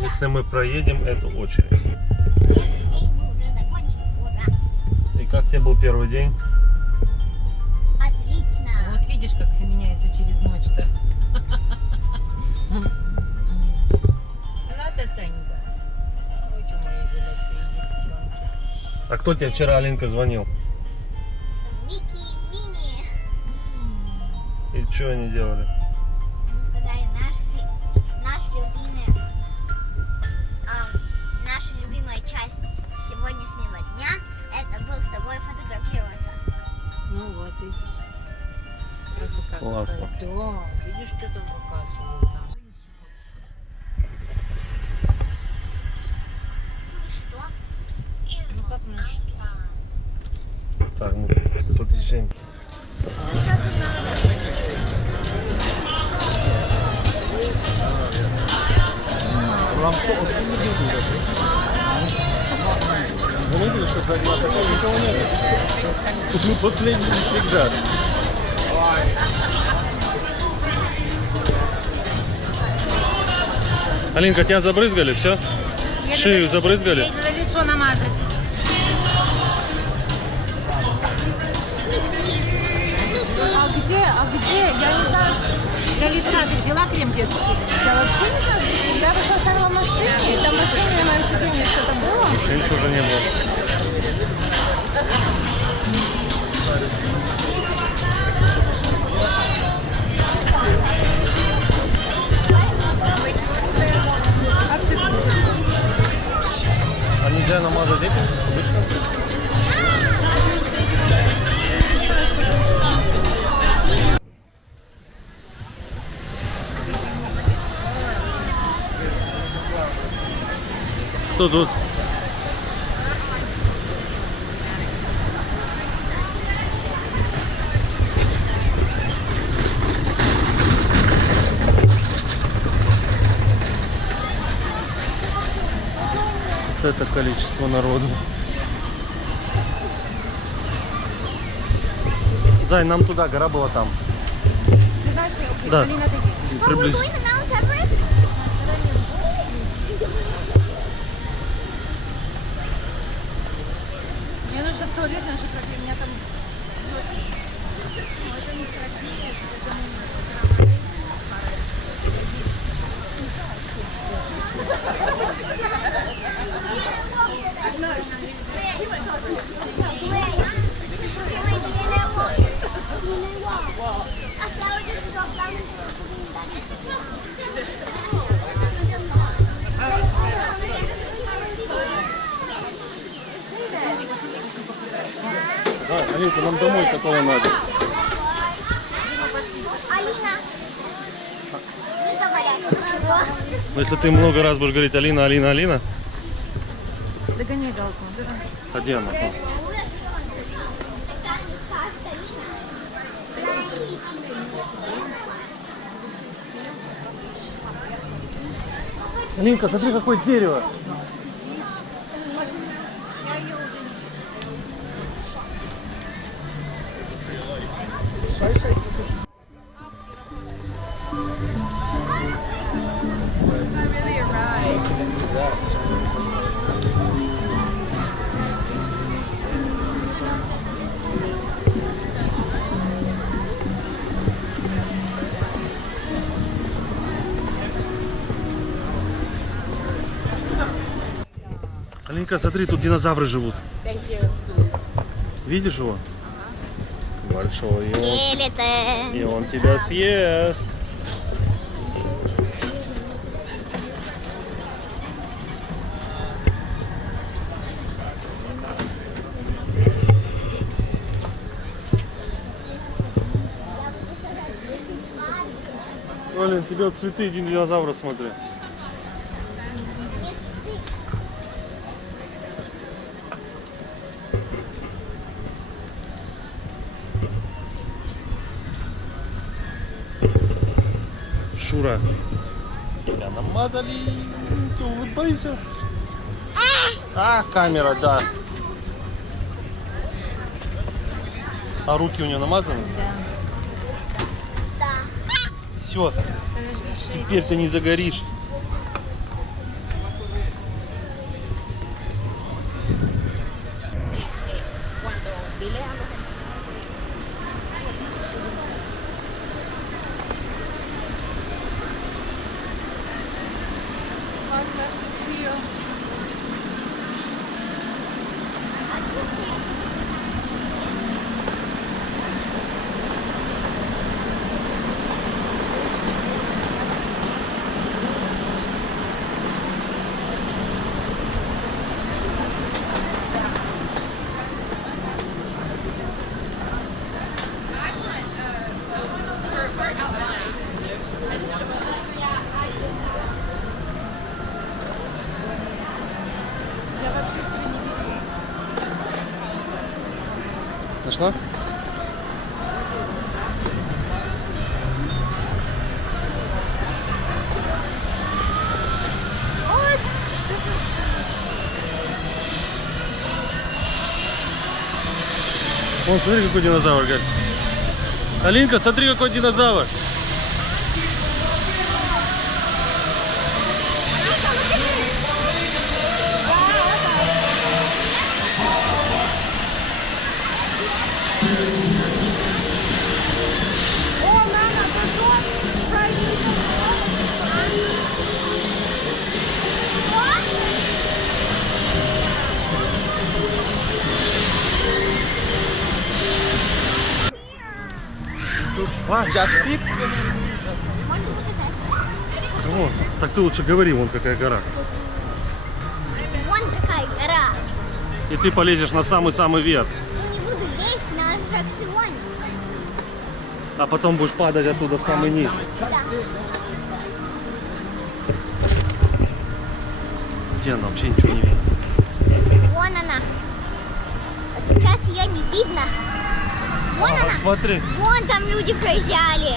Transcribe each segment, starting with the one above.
Если мы проедем эту очередь. День мы уже закончили, ура! И как тебе был первый день? Отлично! Вот видишь, как все меняется через ночь-то. Надо, Санька. Очень мои золотые девчонки. А кто тебе вчера, Алинка, звонил? Вики и Винни. И что они делали? Они сказали, наша любимая часть сегодняшнего дня это был с тобой фотографироваться. Ну вот, видишь. Красота. Классно. Да, видишь, что там показывают нам. Ну и что? Ну как, ну и что? Так, мы подъезжаем. Заметили, что когда такого никого нет? Тут мы последние всегда. Алинка, тебя забрызгали, все? Шею забрызгали? Ей надо лицо намазать. А где? Я не знаю. Для лица ты взяла крем детский? Я вообще не знаю. Я просто оставила в машине. Там в машине на моем сиденье что-то было. Ничего уже не было. А нельзя намазать этим? Кто тут? Вот это количество народу. Зай, нам туда, гора была там. Ты знаешь, где? Да. Алина, ты Приблизительно. мне нужно в туалет, наши проблемы. У меня там... Это не красиво, Да, Алинка, нам домой которого надо. Алина, не говорят ничего. Но если ты много раз будешь говорить Алина, Алина, Алина, Догоняй галку. а где она? Алинка, смотри, какое дерево. Алинка, смотри, тут динозавры живут. Видишь его? Большой. И он тебя съест. Алин, тебе вот цветы динозавра смотри. Шура. Тебя намазали. Ты улыбайся. А, камера, да. А руки у нее намазаны? Да. Все. Теперь ты не загоришь. Нашла? Вон, смотри, какой динозавр, как. Алинка, смотри, какой динозавр. А, сейчас скип. Вон, так ты лучше говори, вон какая гора. Вон такая гора. И ты полезешь на самый-самый верх. Ну не буду лезть на аттракционе. А потом будешь падать оттуда в самый низ. Да. Где она? Вообще ничего не видно. Вон она. А сейчас ее не видно. Вон Ага, она. смотри. Вон там люди проезжали.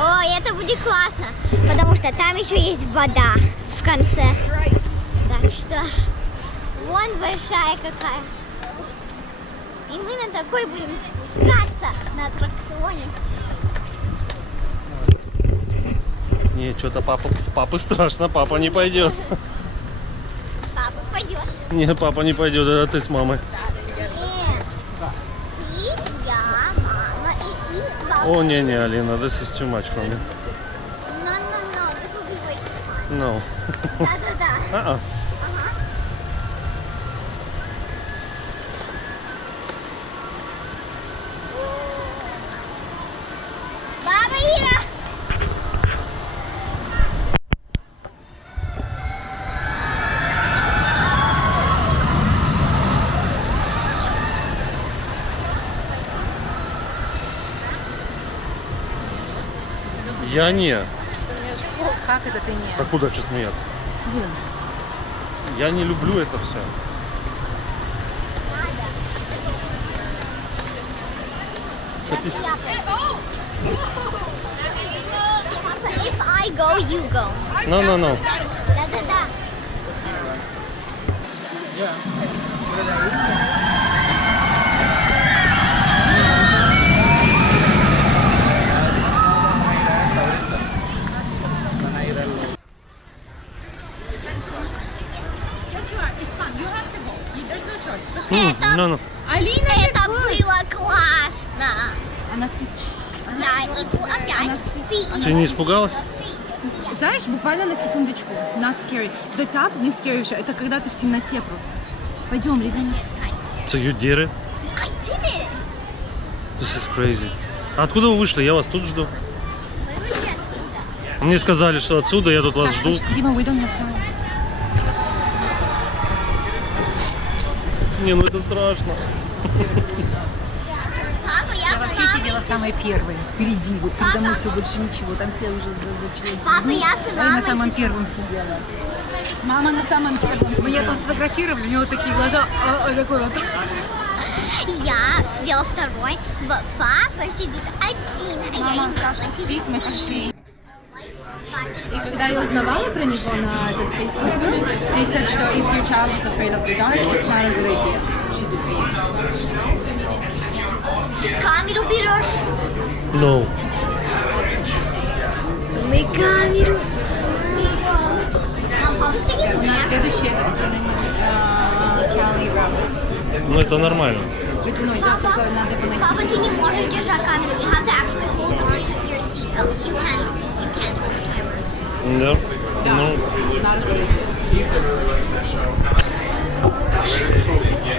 Ой, это будет классно, потому что там еще есть вода в конце. Так что вон большая какая. И мы на такой будем спускаться на аттракционе. Не, что-то папы страшно, папа не пойдет. Папа пойдет. Не, папа не пойдет, это ты с мамой. Ты, я, мама и папа. О, не, Алина, this is too much for me. No, this will be way too fun. No. Да. Ага. Баба Ира! Я не. Как это ты не? А куда что смеяться? Дим. Я не люблю это все. If I go, you go. No. Да. No. Алина, Это было классно. Она Да, и опять ты. Ты не испугалась? знаешь, буквально на секундочку. Not scary. The top не scary еще. Это когда ты в темноте просто. Пойдем, ребята. So you did it? I did it. This is crazy. А откуда вы вышли? Я вас тут жду. Мы вышли оттуда. Мне сказали, что отсюда, я тут вас жду. Дима, we don't have time. Не, ну это страшно. Папа, я Я вообще сидела самой первой. Впереди, вот передо мной все больше ничего. Там все уже зачали. Папа, я с Я на мамой самом первом сидела. Мама на самом первом. Меня там сфотографировали, у него такие глаза, такой вот. я сделала второй, папа сидит один, а я Мама, ему Саша спит, мы пошли. И И когда я узнавала про него на этот Facebook, they said, что if your child is afraid of the dark, it's not a good idea. Should it be? Ты камеру берешь? No. Мы камеру. Папа, сидит У нас следующий этот Kelly Roberts. Ну это нормально. Водяной, да, только надо его найти. Папа, ты не можешь держать камеру. You have to actually hold on to your seatbelt. You can't hold the camera. Да? Да. Ну, Not a good idea.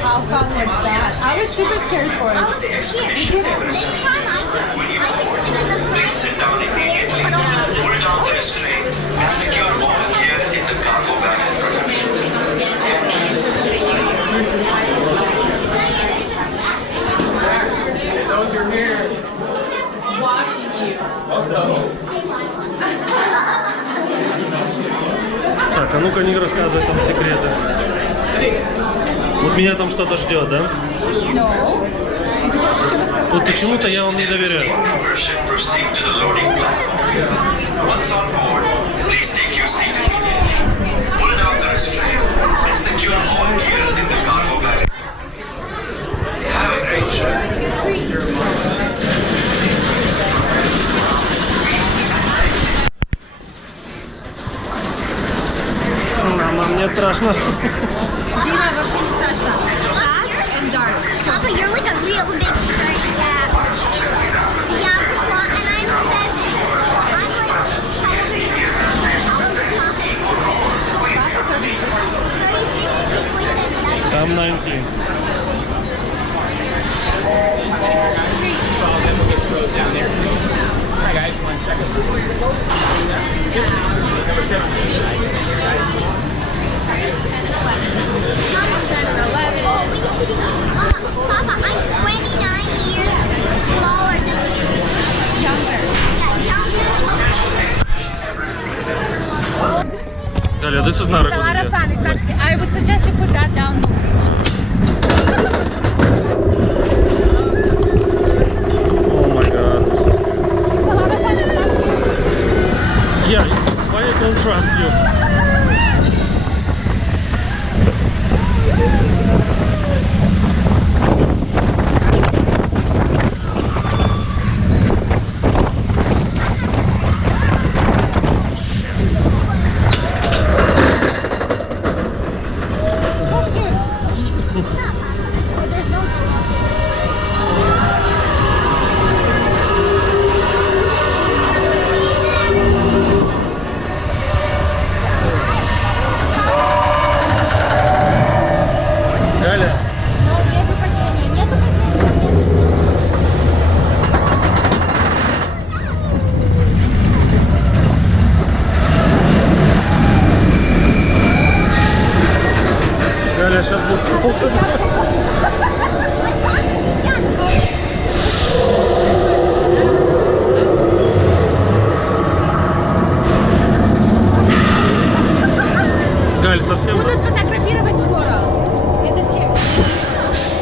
How fun was that? I was super scared for I it. was scared. This time I can sit in the front. Sit down immediately. Put it on this train and secure all gear in the cargo bag. так, а ну-ка не рассказывай там секреты. Вот меня там что-то ждет, да? Вот почему-то я вам не доверяю. Proceed to the loading platform. Once on board, please take your seat immediately. Pull down the restraint and secure all gear in the cargo bag. Have a great trip. Мама, мне страшно. Дима, вообще не страшно. Fast and dark. Papa, you're like a real big screen. Yeah, well, and I'm 7. I'm like, how old are you? How old is Papa? 36, 3.7. That's Там 19. Hi guys, 1 second. Number 7. Papa, I'm 29 years smaller than you. Younger. Yeah, younger. Галя, this is not a It's a good lot of idea. fun. It's not scary. I would suggest to put that down, though, Dima. Oh my god, I'm so scared. It's a lot of fun. It's not scary. Yeah, why I don't trust you? Not scary. But there's no... Галя, Но нету падения. Нету падения. Галя, сейчас будет Галь, совсем... Будут фотографировать скоро. Это scary.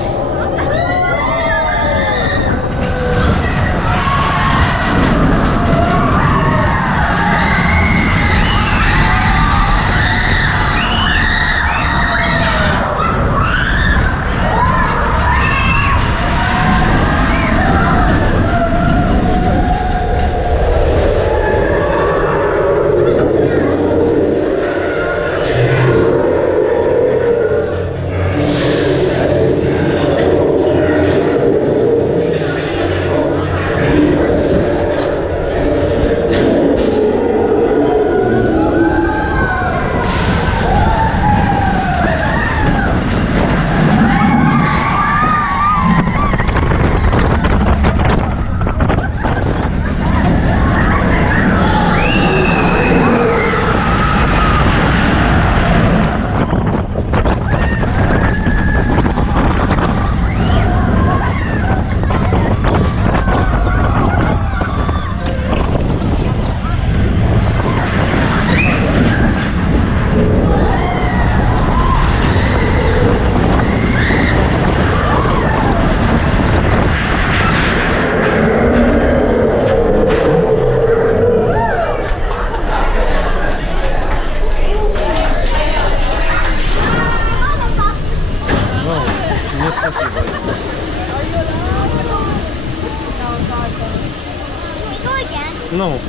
Ну.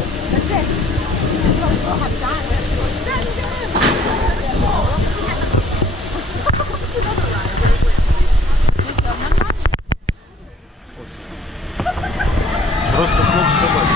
Просто с ног сшибать.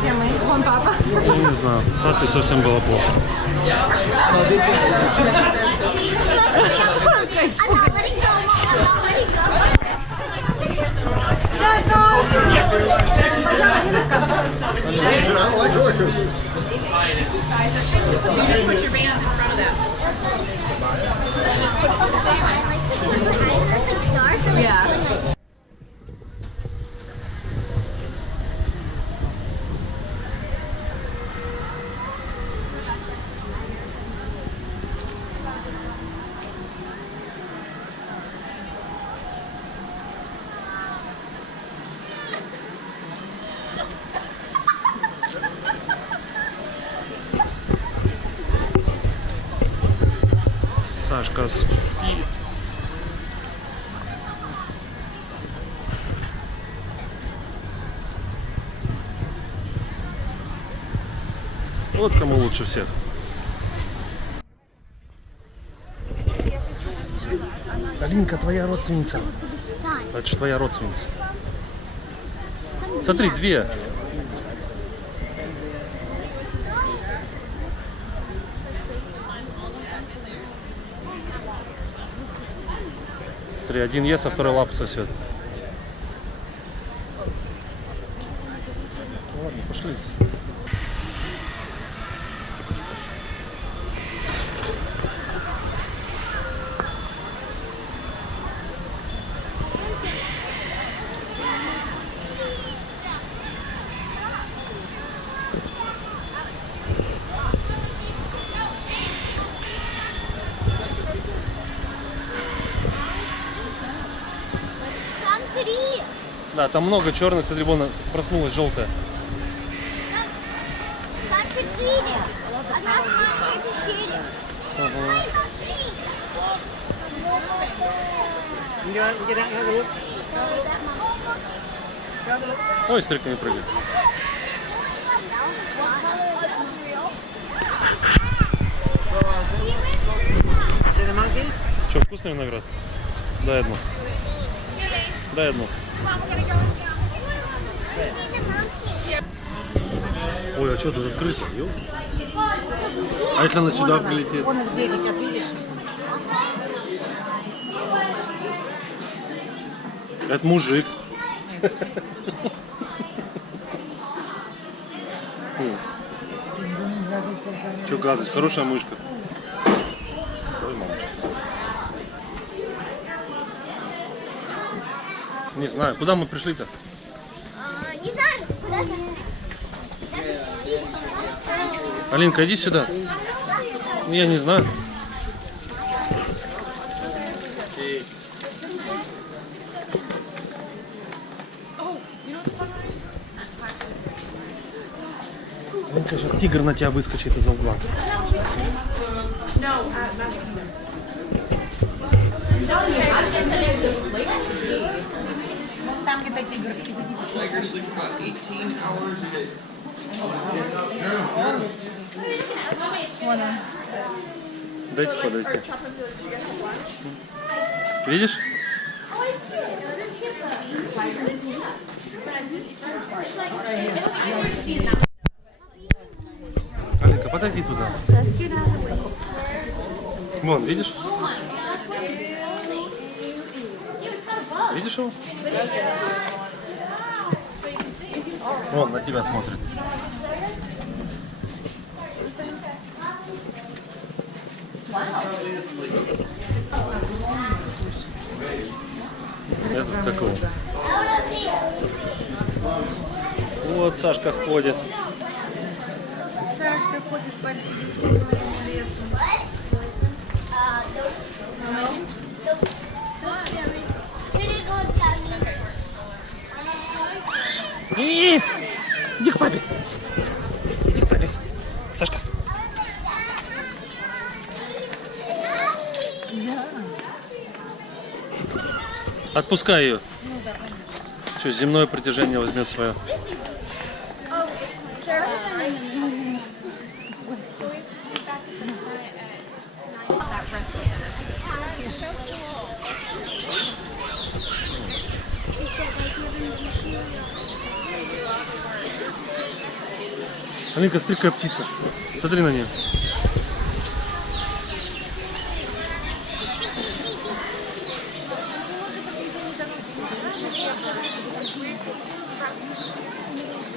Где мы? Вон папа. Я не знаю, папе совсем было плохо. Сашка спит. Вот кому лучше всех. Алинка, твоя родственница. Это же твоя родственница. Смотри, две. Смотри, один ест, а второй лапу сосет. Ладно, пошли. Да, там много черных, смотри, вон проснулась желтая. Там 4. Одна серия. Ой, стрелка не прыгает. Что, вкусный виноград? Дай одну. Дай одну. Ой, а что тут открыто? Ё? А если она сюда прилетит? Вон их две висят, видишь? Это мужик. Че гадость? Хорошая мышка. Ой, мамочка. Не знаю, куда мы пришли-то? Не знаю, куда-то. Алинка, иди сюда. Я не знаю. Алинка, сейчас тигр на тебя выскочит из-за угла. Там где-то тигр сидит. Дайте подойти. Видишь? Алинка, подойди туда. Вон, видишь? Видишь его? Вон, на тебя смотрит. Это какого? Вот Сашка ходит. Саша, Сашкой ходишь по лесу. Иди к папе. Иди к папе. Сашка. Отпускай ее. Что, земное притяжение возьмет свое. Алинка, смотри, какая птица. Смотри на нее.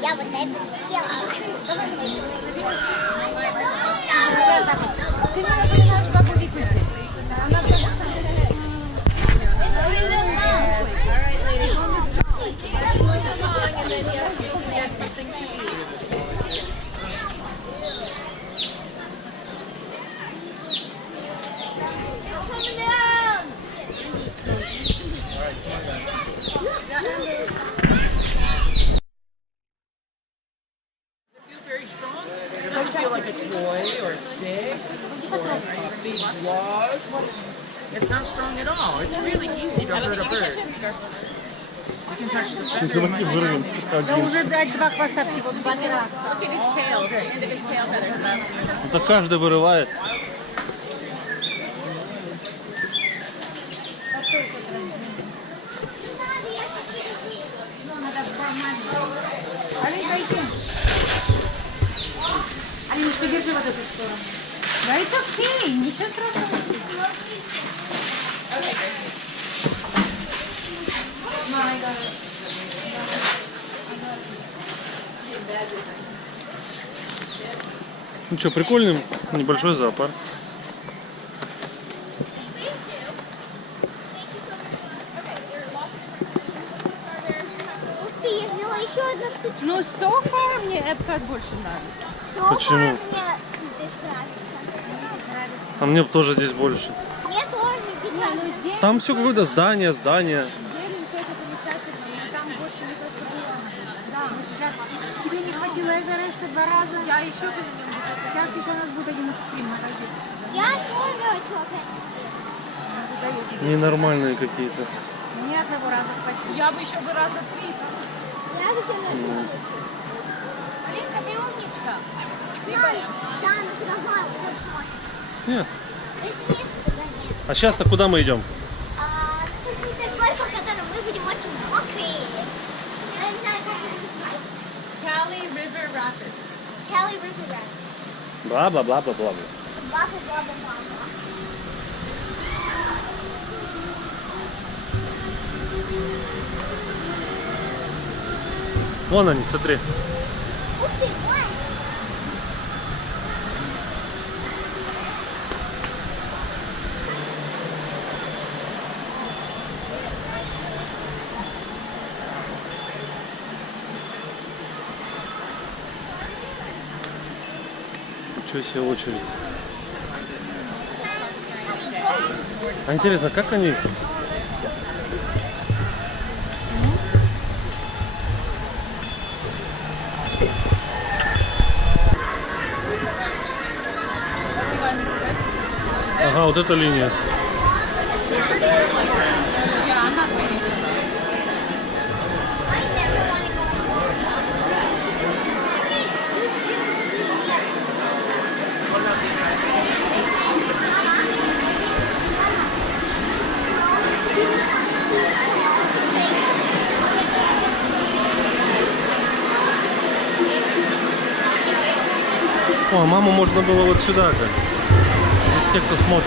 Я вот это сделала. Ты не напоминаешь бабу Вику здесь. Она It's not strong at all. It's really easy to hurt a bird. You can touch the feather. Да уже дать два хвоста всего, два раза. Look at his tail. End of his tail feathers. Это каждый вырывает. Алина, иди. Алиночка, держи вот эту сторону. Да это окей, ничего страшного. Ну что, прикольный небольшой зоопарк. Ух ты, я взяла еще одну штуку. Ну, so far мне Epcot больше нравится. Почему? Мне здесь нравится. А мне тоже здесь больше. Мне тоже здесь нравится. Там все какое-то здание. Тебе не хватило Эвереста 2 раза? Я еще когда-нибудь. Сейчас еще у нас будет один экстрим. Я тоже хочу. Ненормальные какие-то. Ни одного раза хватило. Я бы еще раза 3. Я бы хотела. Алинка, ты умничка. Да, но все равно вот смотри. Нет. Здесь места туда нет. А сейчас-то куда мы идем? Тут такой, по которому мы будем очень мокрые. Я не знаю, как это называется. Cali River Rapids. Cali River Rapids. Бла-бла-бла-бла-бла. Бла-бла-бла-бла-бла. Вон они, смотри. Ух ты, вон. Ничего себе очередь. А интересно, как они? Ага, вот эта линия. О, маму можно было вот сюда-ка. Здесь те, кто смотрит.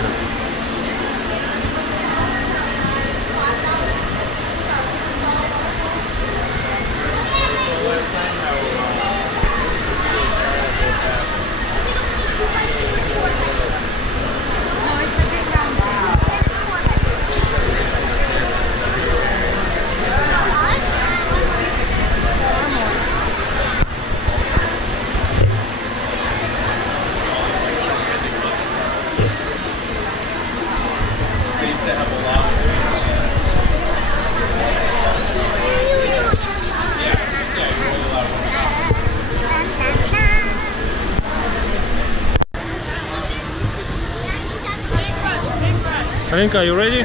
Alinka, are you ready? О,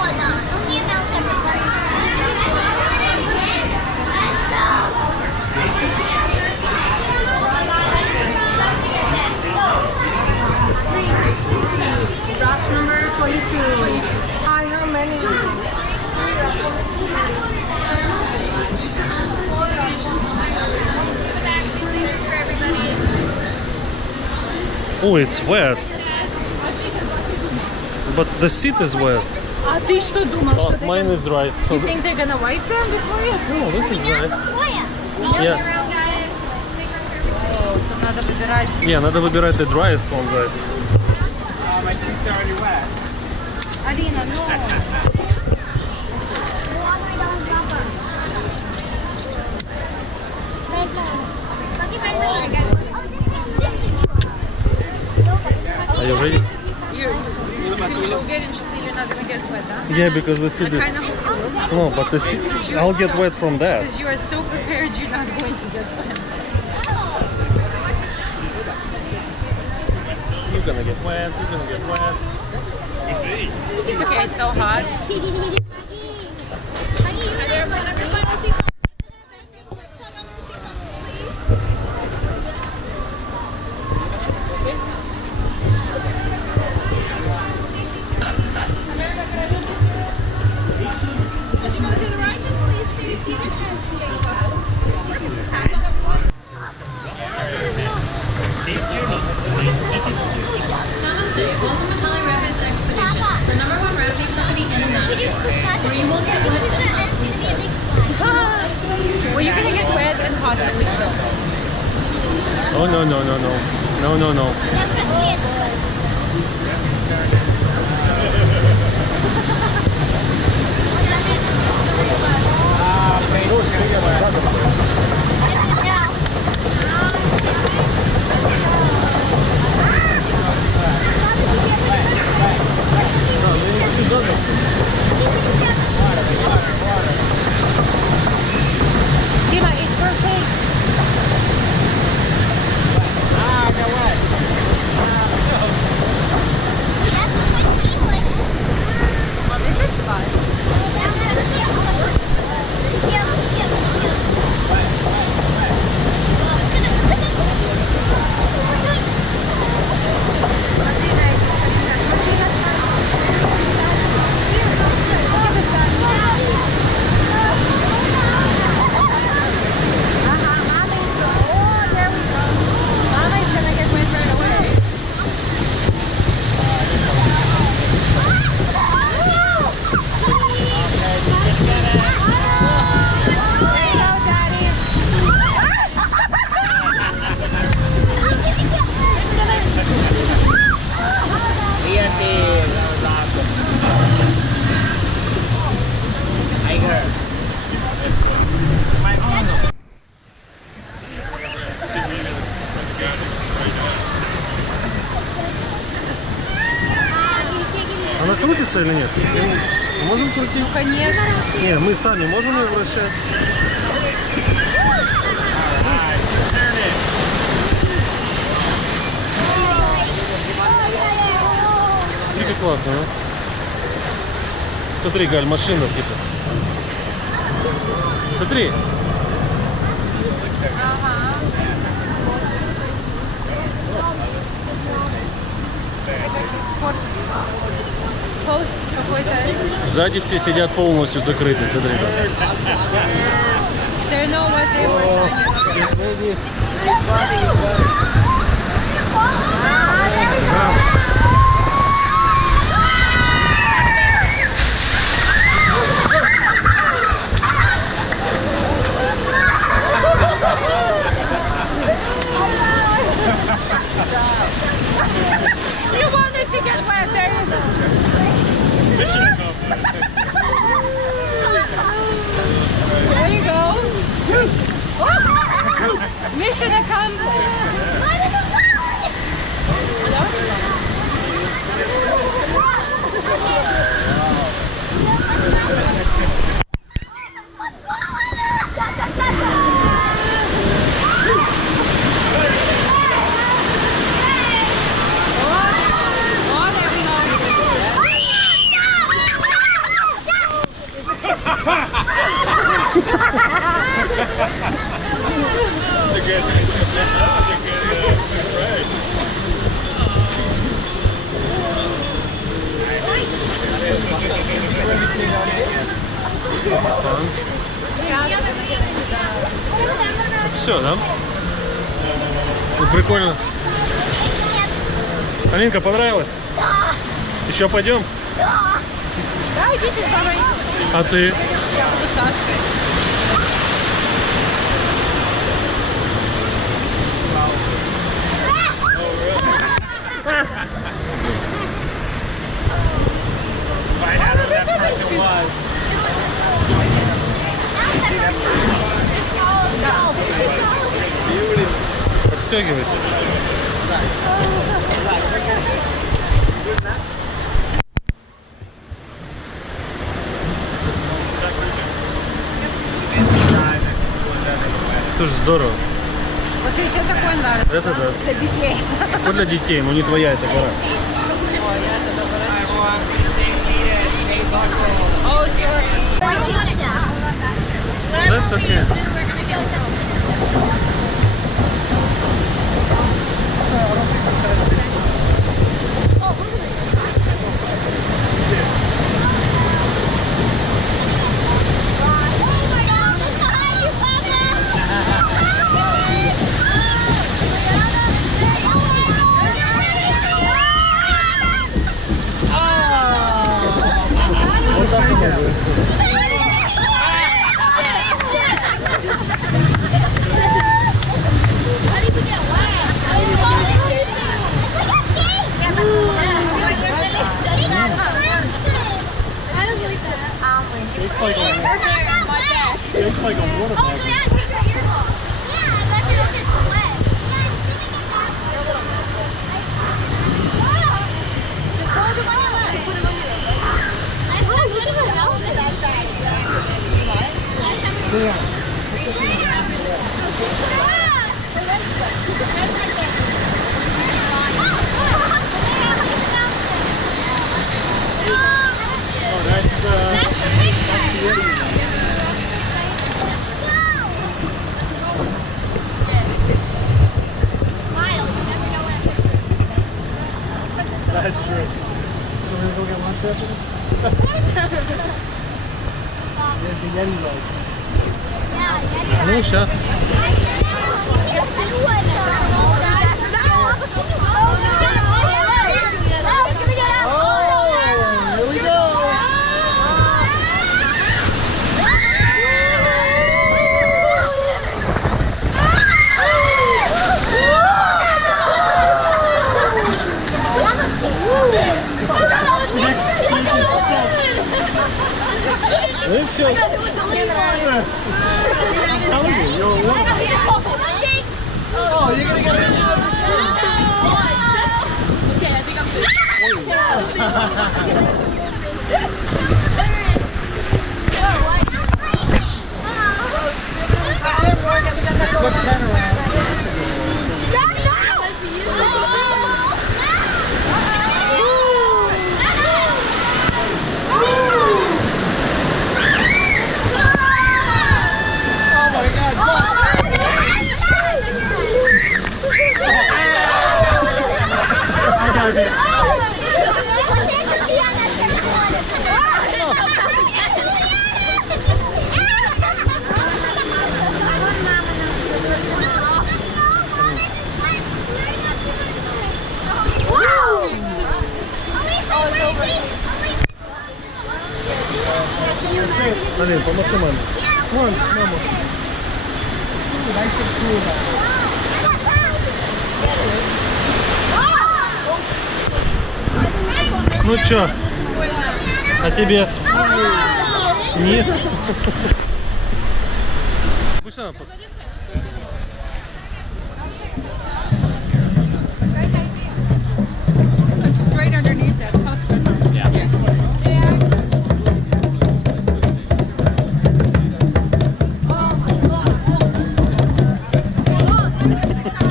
да, но мне мелкая Draft number 22. Hi, how many? Oh, it's wet. But the seat is wet. А ты что думал, что ты... Mine is dry. You think they're gonna wipe them before you? No, this is dry. Yeah. So надо выбирать... Yeah, надо выбирать the driest one. My feet's already wet. Алина, ну... Are you ready? Ты уверен, что you're not gonna get wet, да? Yeah, because the seat I is... kind of hope you will. No, but the seat... I'll get wet from that. Because you are so prepared, you're not going to get wet. You're gonna get wet, you're gonna get wet. It's okay, it's so hot. Well, you're gonna get wet and possibly so. Oh, no, no, no, no. No, no, no. Я проследствую. Дима, it's perfect. Я захотела. Oh, this is fun. Я проследствую. Она крутится или нет? Мы можем крутить? Ну, конечно. Не, мы сами можем ее вращать? Смотри, как классно, да? Смотри, Галь, машина типа. Смотри. Пост какой-то. Сзади все сидят полностью закрыты, смотри. They know what they were doing. You wanted to get wet, there you go. There you go. Mission accomplished. Oh, there we go. Все, да? Ну, прикольно. Алинка, понравилось? Да. Еще пойдем? Да. Да, идите с мамой. А ты? Я буду с Сашкой. Подстегивает. Тоже здорово. Вот тебе все такое нравится. Это да. Для детей. Только для детей, но не твоя эта гора. That's okay. It's like a water bottle. That's true. So we're gonna go get lunch after this? There's the Yeti light. Ну, сейчас. Here we go. Ну и все. Oh, you're gonna get it. Okay, I think I'm Алин, помаши маме. Вон, мама. Ну чё? А тебе? Нет. Пусть она пос... Straight underneath that custard. Yeah. Yes.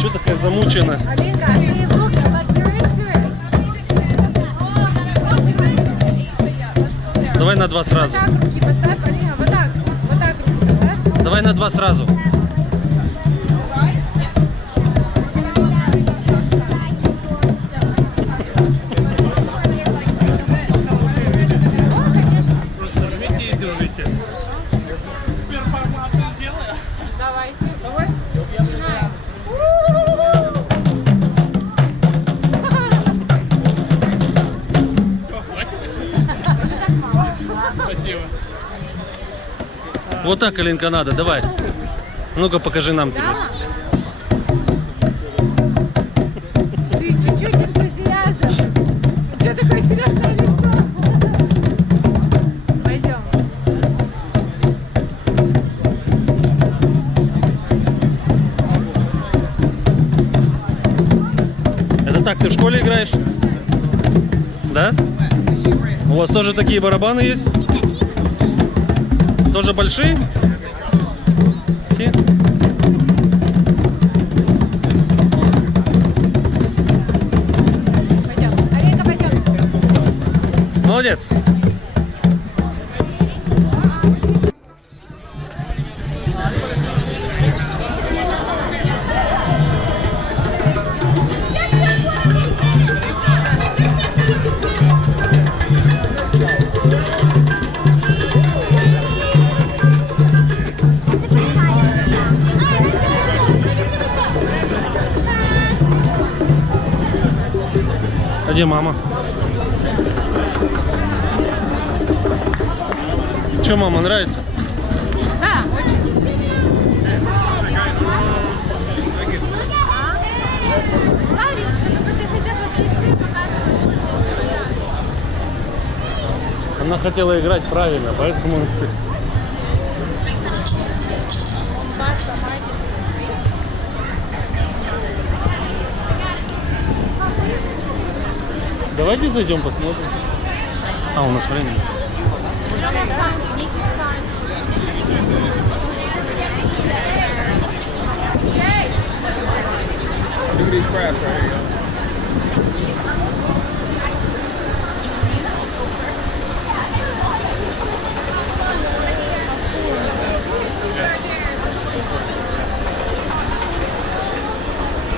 Чё такая замучена? Алинка, Алина, look, like you're into it. Давай на два сразу. Вот так руки поставь, Алина, вот так руки поставь. Давай на два сразу. Вот так, Алинка, надо, давай. Ну-ка, покажи нам теперь. Ты чуть-чуть энтузиазм. Что такое серьезное лицо? Пойдем. Это так, ты в школе играешь? Да? У вас тоже такие барабаны есть? Тоже большие? Такие? Пойдем. Алинка, пойдем. Молодец. А где мама? Че, мама, нравится? Да, очень. Алиночка, только ты хотя бы везде показываешь. Она хотела играть правильно, поэтому... Давайте зайдем, посмотрим. А, у нас времени. Look at these crabs right here.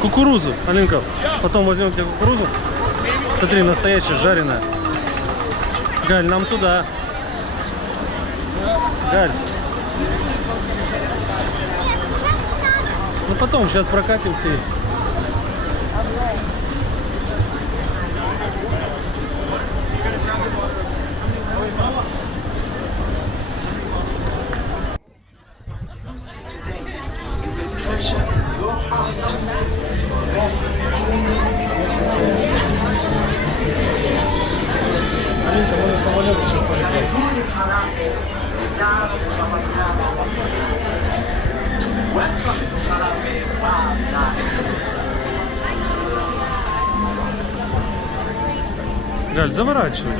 Кукурузу, Алинка. Потом возьмем тебе кукурузу. Смотри, настоящая, жареная. Галь, нам туда. Галь. Ну потом, сейчас прокатимся. Алинка, мы на самолете сейчас полетели. Галь, заворачивай.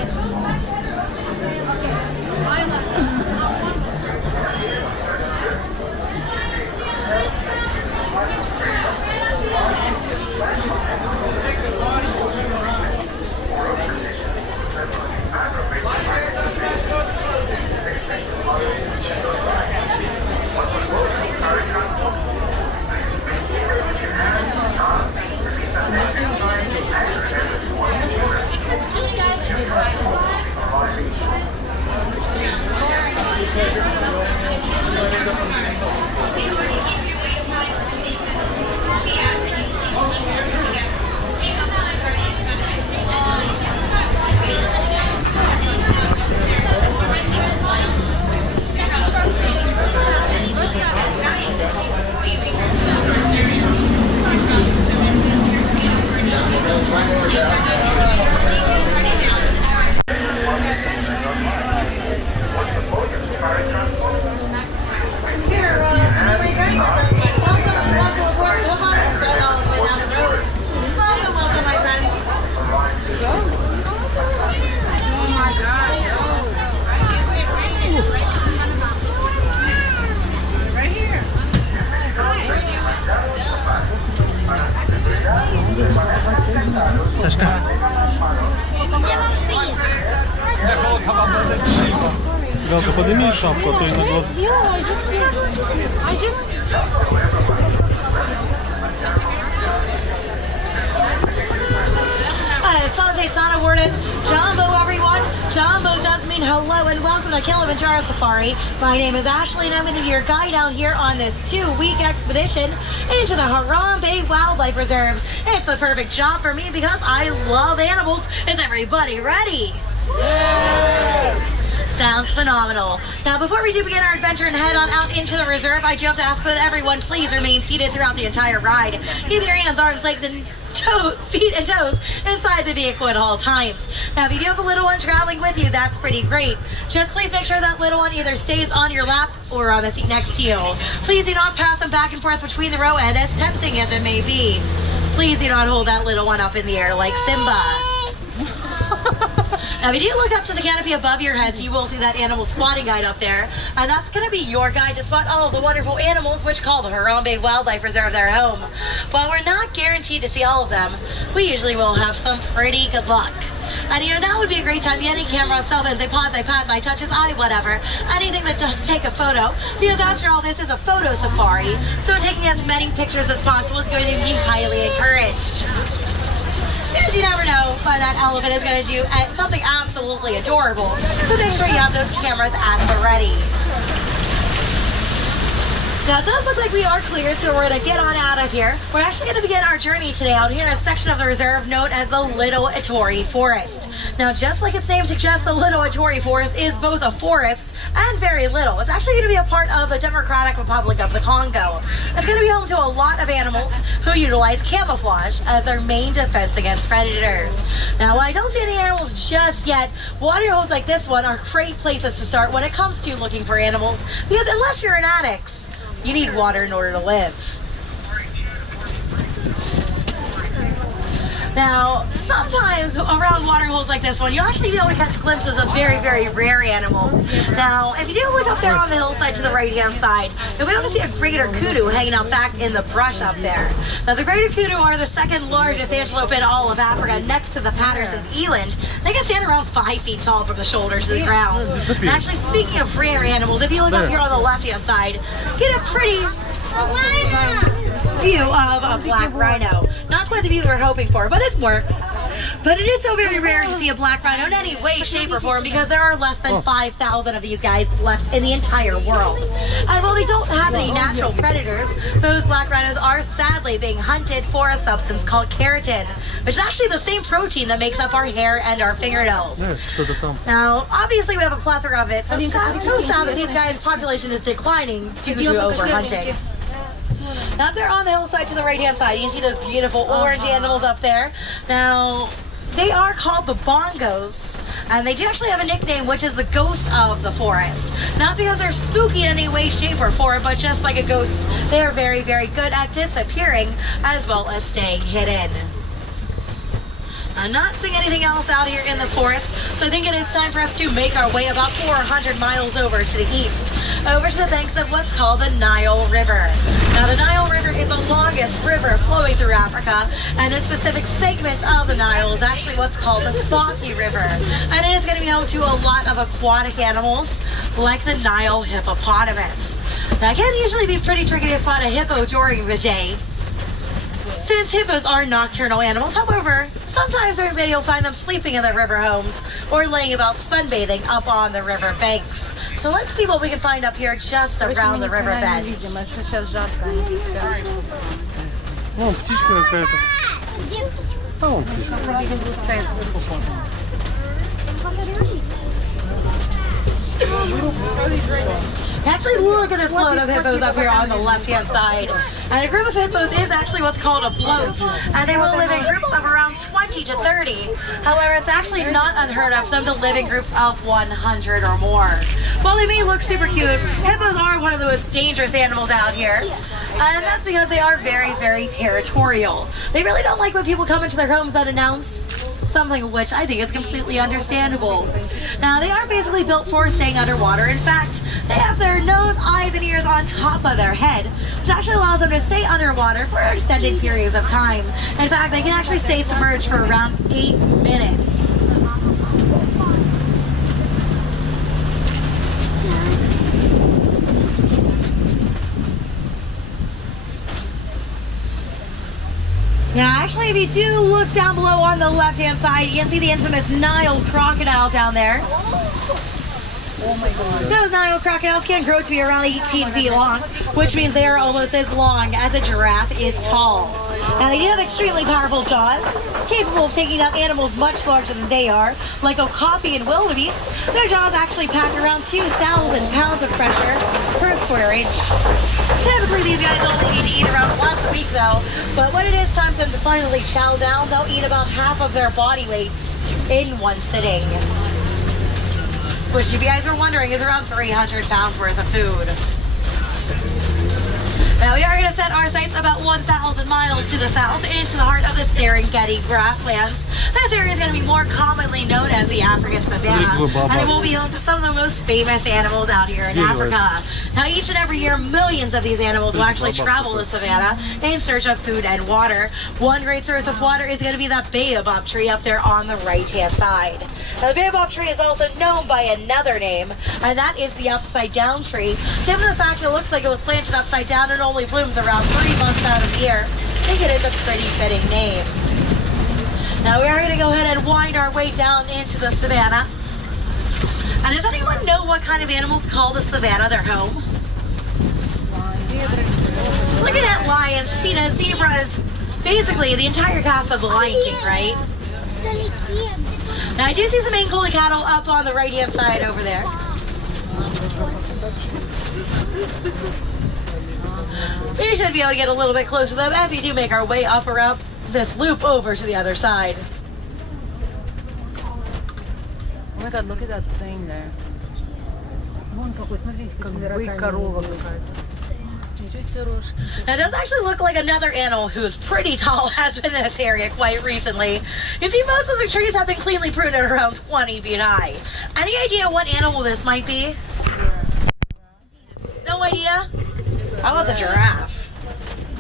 Сашка. Галка, подними шапку, а то и на глаз. Santé Sana awarded Jumbo, everyone. Jumbo does mean hello and welcome to Kilimanjaro Safari. My name is Ashley and I'm going to be your guide out here on this 2-week expedition into the Harambe Wildlife Reserve. It's the perfect job for me because I love animals. Is everybody ready? Yeah! Sounds phenomenal. Now, before we do begin our adventure and head on out into the reserve, I do have to ask that everyone please remain seated throughout the entire ride. Keep your hands, arms, legs, and feet and toes inside the vehicle at all times. Now, if you do have a little one traveling with you, that's pretty great. Just please make sure that little one either stays on your lap or on the seat next to you. Please do not pass them back and forth between the row, and as tempting as it may be, please do not hold that little one up in the air like Simba. Now, if you do look up to the canopy above your heads, you will see that animal spotting guide up there. And that's going to be your guide to spot all of the wonderful animals which call the Harambe Wildlife Reserve their home. While we're not guaranteed to see all of them, we usually will have some pretty good luck. And you know, now would be a great time. Any camera, cell phones, iPods, iPads, iTouches, whatever. Anything that does take a photo. Because after all, this is a photo safari. So taking as many pictures as possible is going to be highly encouraged. And you never know when that elephant is going to do something absolutely adorable. So make sure you have those cameras at the ready. Now, it does look like we are clear, so we're going to get on out of here. We're actually going to begin our journey today out here in a section of the reserve known as the Little Ituri Forest. Now, just like its name suggests, the Little Ituri Forest is both a forest and very little. It's actually going to be a part of the Democratic Republic of the Congo. It's going to be home to a lot of animals who utilize camouflage as their main defense against predators. Now, while I don't see any animals just yet, water holes like this one are great places to start when it comes to looking for animals, because unless you're an addict, you need water in order to live. Now, sometimes around water holes like this one, you'll actually be able to catch glimpses of very, very rare animals. Now, if you do look up there on the hillside to the right-hand side, you'll be able to see a greater kudu hanging out back in the brush up there. Now, the greater kudu are the second largest antelope in all of Africa, next to the Patterson's eland. They can stand around 5 feet tall from the shoulders to the ground. And actually, speaking of rare animals, if you look up here on the left-hand side, get a pretty view of a black rhino. Not quite the view we were hoping for, but it works. But it is so very rare to see a black rhino in any way, shape, or form, because there are less than 5,000 of these guys left in the entire world. And while they don't have any natural predators, those black rhinos are sadly being hunted for a substance called keratin, which is actually the same protein that makes up our hair and our fingernails. Now, obviously we have a plethora of it, so it's so sad that these guys' population is declining due to overhunting. Now, up there on the hillside to the right-hand side, you can see those beautiful orange animals up there. Now, they are called the bongos, and they do actually have a nickname, which is the ghost of the forest. Not because they're spooky in any way, shape, or form, but just like a ghost, they are very, very good at disappearing as well as staying hidden. I'm not seeing anything else out here in the forest, so I think it is time for us to make our way about 400 miles over to the east, over to the banks of what's called the Nile River. Now, the Nile River is the longest river flowing through Africa, and a specific segment of the Nile is actually what's called the Safi River. And it is going to be home to a lot of aquatic animals, like the Nile hippopotamus. Now, it can usually be pretty tricky to spot a hippo during the day, since hippos are nocturnal animals. However, sometimes during the day you'll find them sleeping in their river homes or laying about sunbathing up on the river banks. So let's see what we can find up here just around the river bend. Вон птичка какая-то. А вон птичка. Actually, look at this float of hippos up here on the left-hand side. And a group of hippos is actually what's called a bloat, and they will live in groups of around 20 to 30. However, it's actually not unheard of for them to live in groups of 100 or more. While they may look super cute, hippos are one of the most dangerous animals out here. And that's because they are very, very territorial. They really don't like when people come into their homes unannounced, something which I think is completely understandable. Now, they are basically built for staying underwater. In fact, they have their nose, eyes, and ears on top of their head, which actually allows them to stay underwater for extended periods of time. In fact, they can actually stay submerged for around 8 minutes. Now, actually, if you do look down below on the left-hand side, you can see the infamous Nile crocodile down there. Oh my God. Those Nile crocodiles can grow to be around 18 feet long, which means they are almost as long as a giraffe is tall. Now they do have extremely powerful jaws, capable of taking down animals much larger than they are, like okapi and wildebeest. Their jaws actually pack around 2,000 pounds of pressure per square inch. Typically these guys only need to eat around once a week though, but when it is time for them to finally chow down, they'll eat about half of their body weights in one sitting. Which, if you guys were wondering, is around 300 pounds worth of food. Now we are going to set our sights about 1,000 miles to the south into the heart of the Serengeti grasslands. This area is going to be more commonly known as the African savanna, and it will be home to some of the most famous animals out here in Africa. Now each and every year, millions of these animals will actually travel the savanna in search of food and water. One great source of water is going to be that baobab tree up there on the right-hand side. Now, the baobab tree is also known by another name, and that is the upside-down tree. Given the fact it looks like it was planted upside down and only blooms around 3 months out of the year, I think it is a pretty fitting name. Now, we are going to go ahead and wind our way down into the savannah. And does anyone know what kind of animals call the savannah their home? Look at that, lions, cheetahs, zebras, basically the entire cast of The Lion King, right? Now I do see some Angoli cattle up on the right-hand side over there. We should be able to get a little bit closer to them as we do make our way up around this loop over to the other side. Oh my god, look at that thing there. Now it does actually look like another animal who is pretty tall has been in this area quite recently. You see most of the trees have been cleanly pruned at around 20 feet high. Any idea what animal this might be? No idea? How about the giraffe?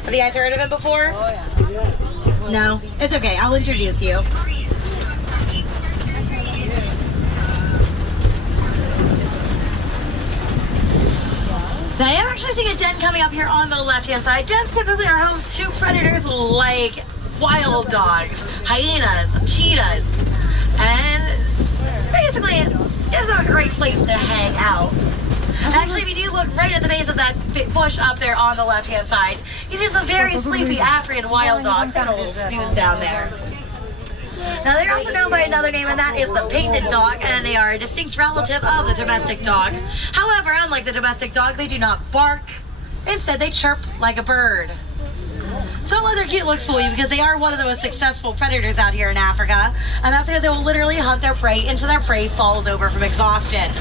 Have you guys heard of him before? Oh yeah. No? It's okay, I'll introduce you. Now I am actually seeing a den coming up here on the left-hand side. Dens typically are homes to predators like wild dogs, hyenas, cheetahs, and basically it's a great place to hang out. Actually, if you do look right at the base of that bush up there on the left-hand side, you see some very sleepy African wild dogs and a little snooze down there. Now they're also known by another name, and that is the painted dog, and they are a distinct relative of the domestic dog. However, unlike the domestic dog, they do not bark. Instead, they chirp like a bird. Don't let their cute looks fool you, because they are one of the most successful predators out here in Africa, and that's because they will literally hunt their prey until their prey falls over from exhaustion.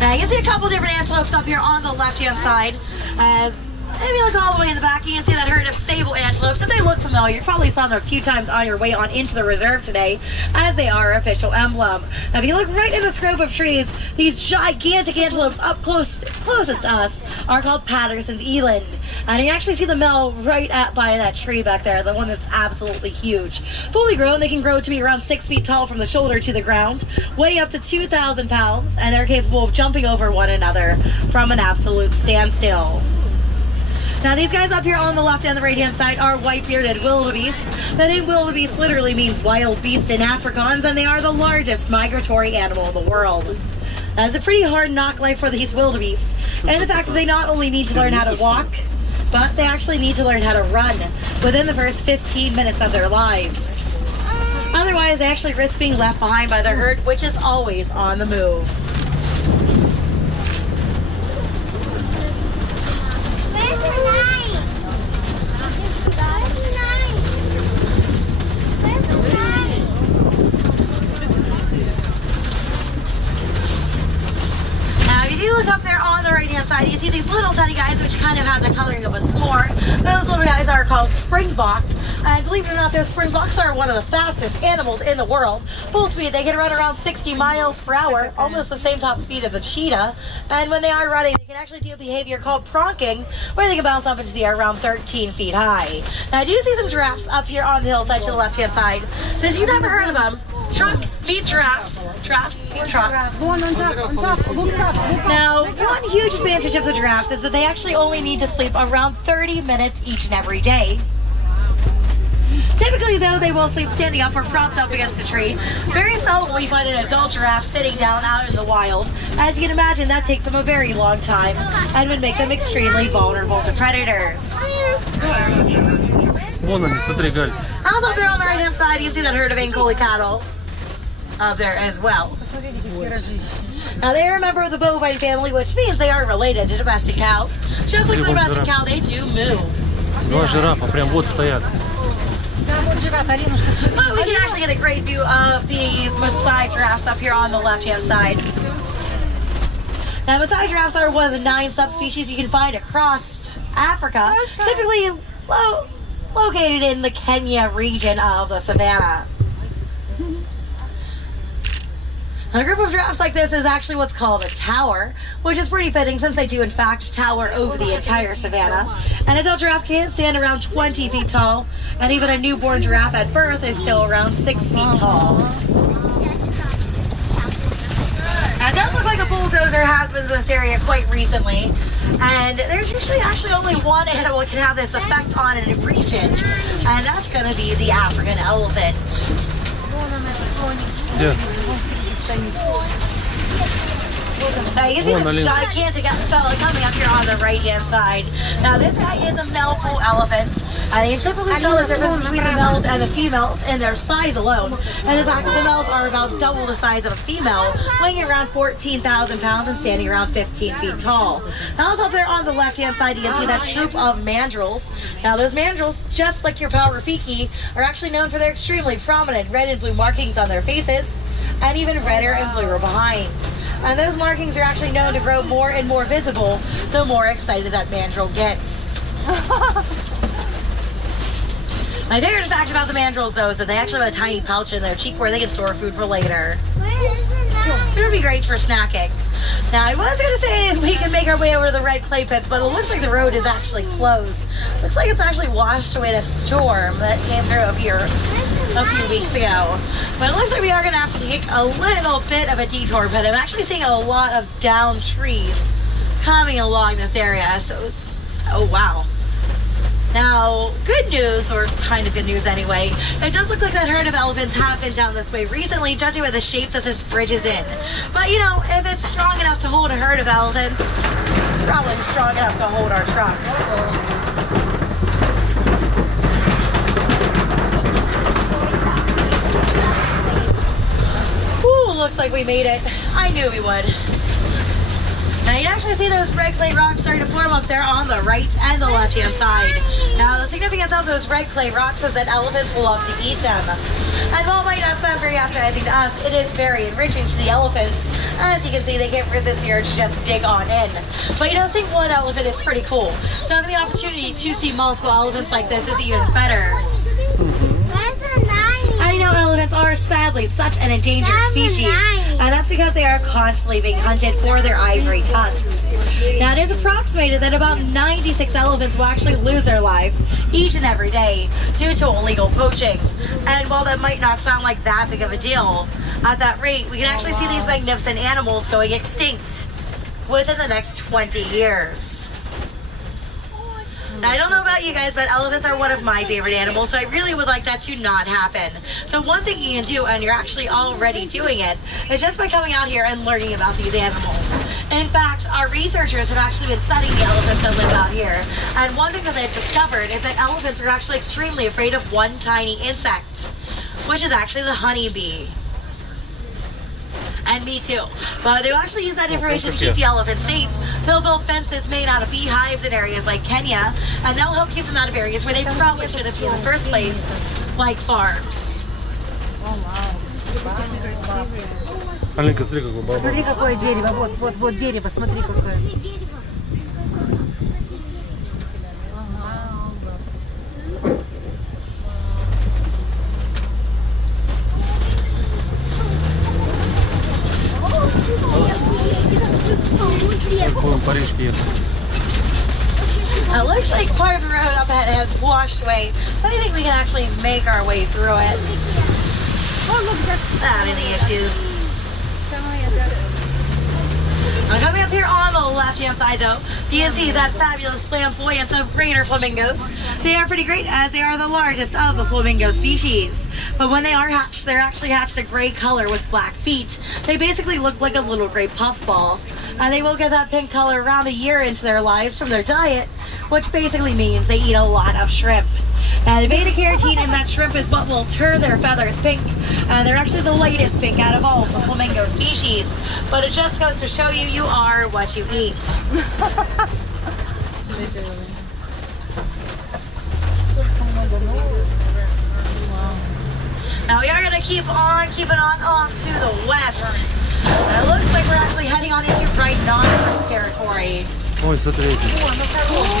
Now you can see a couple different antelopes up here on the left-hand side. As if you look all the way in the back, you can see that herd of sable antelopes. If they look familiar, you probably saw them a few times on your way on into the reserve today, as they are our official emblem. Now, if you look right in this grove of trees, these gigantic antelopes up closest to us are called Patterson's eland. And you actually see the male right by that tree back there, the one that's absolutely huge. Fully grown, they can grow to be around 6 feet tall from the shoulder to the ground, weigh up to 2,000 pounds, and they're capable of jumping over one another from an absolute standstill. Now these guys up here on the left and the right hand side are white-bearded wildebeest. The name wildebeest literally means wild beast in Afrikaans, and they are the largest migratory animal in the world. Now, it's a pretty hard knock life for these wildebeest, and the fact that they not only need to learn how to walk, but they actually need to learn how to run within the first 15 minutes of their lives. Otherwise, they actually risk being left behind by their herd, which is always on the move. Look up there on the right hand side, you can see these little tiny guys which kind of have the coloring of a s'more. Those little guys are called springbok, and believe it or not, those springboks are one of the fastest animals in the world. Full speed, they can run around 60 miles per hour, almost the same top speed as a cheetah, and when they are running they can actually do a behavior called pronking, where they can bounce up into the air around 13 feet high. Now I do see some giraffes up here on the hillside to the left hand side. Since you've never heard of them, truck meet giraffes. Giraffes meet truck. Now, one huge advantage of the giraffes is that they actually only need to sleep around 30 minutes each and every day. Typically, though, they will sleep standing up or propped up against a tree. Very seldom will you find an adult giraffe sitting down out in the wild. As you can imagine, that takes them a very long time and would make them extremely vulnerable to predators. Вон они, смотри, Галь. Also up there on the right hand side, you can see that herd of Angoli cattle up there as well. Now they are a member of the bovine family, which means they are related to domestic cows. Just like the domestic cow, they do move. Два жирафа прям вот стоят. But we can actually get a great view of these Maasai giraffes up here on the left-hand side. Now, Maasai giraffes are one of the 9 subspecies you can find across Africa, typically located in the Kenya region of the savannah. A group of giraffes like this is actually what's called a tower, which is pretty fitting since they do in fact tower over the entire savannah. An adult giraffe can stand around 20 feet tall, and even a newborn giraffe at birth is still around 6 feet tall. Now, it does look like a bulldozer has been in this area quite recently, and there's usually actually only one animal that can have this effect on a region, and that's going to be the African elephant. Yeah. Now you can see this gigantic fella coming up here on the right hand side. Now this guy is a male bull elephant, and you typically tell the difference between the males and the females in their size alone. And the fact that the males are about double the size of a female, weighing around 14,000 pounds and standing around 15 feet tall. Now up there on the left hand side, you can see that troop of mandrills. Now those mandrills, just like your pal Rafiki, are actually known for their extremely prominent red and blue markings on their faces, and even redder and bluer behinds. And those markings are actually known to grow more and more visible the more excited that mandrill gets. My favorite fact about the mandrills, though, is that they actually have a tiny pouch in their cheek where they can store food for later. It would be great for snacking. Now, I was going to say we can make our way over to the red clay pits, but it looks like the road is actually closed. Looks like it's actually washed away a storm that came through up here a few weeks ago. But it looks like we are going to have to take a little bit of a detour, but I'm actually seeing a lot of downed trees coming along this area. So, oh wow. Now, good news, or kind of good news anyway, it does look like that herd of elephants have been down this way recently, judging by the shape that this bridge is in. But you know, if it's strong enough to hold a herd of elephants, it's probably strong enough to hold our truck. Ooh, looks like we made it. I knew we would. Now you can actually see those red clay rocks starting to form up there on the right and the left hand side. Now the significance of those red clay rocks is that elephants love to eat them. And while it might not sound very appetizing to us, it is very enriching to the elephants. As you can see, they can't resist the urge to just dig on in. But you know, I think one elephant is pretty cool. So having the opportunity to see multiple elephants like this is even better. I know elephants are sadly such an endangered species, and that's because they are constantly being hunted for their ivory tusks. Now, it is approximated that about 96 elephants will actually lose their lives each and every day due to illegal poaching. And while that might not sound like that big of a deal, at that rate, we can actually see these magnificent animals going extinct within the next 20 years. Now, I don't know about you guys, but elephants are one of my favorite animals, so I really would like that to not happen. So one thing you can do, and you're actually already doing it, is just by coming out here and learning about these animals. In fact, our researchers have actually been studying the elephants that live out here, and one thing that they've discovered is that elephants are actually extremely afraid of one tiny insect, which is actually the honeybee. And me too. But they'll actually use that information to keep the elephants safe. They'll build fences made out of beehives in areas like Kenya, and they'll help keep them out of areas where they probably shouldn't be in the first place, like farms. Алинка, смотри, какой баба. Смотри, какое дерево. Вот дерево, смотри, какое. Будем по речке ехать. It looks like part of the road up ahead has washed away, but I think we can actually make our way through it. Without any issues. Coming up here on the left-hand side, though, you can see that fabulous flamboyance of greater flamingos. They are pretty great, as they are the largest of the flamingo species. But when they are hatched, they're actually hatched a gray color with black feet. They basically look like a little gray puffball. And they will get that pink color around a year into their lives from their diet, which basically means they eat a lot of shrimp. Now, the beta-carotene in that shrimp is what will turn their feathers pink. And they're actually the lightest pink out of all of the flamingo species. But it just goes to show you, you are what you eat. Now, we are going to keep on keeping on off to the west. And it looks like we're actually heading on into rhinoceros territory. Ой, смотрите.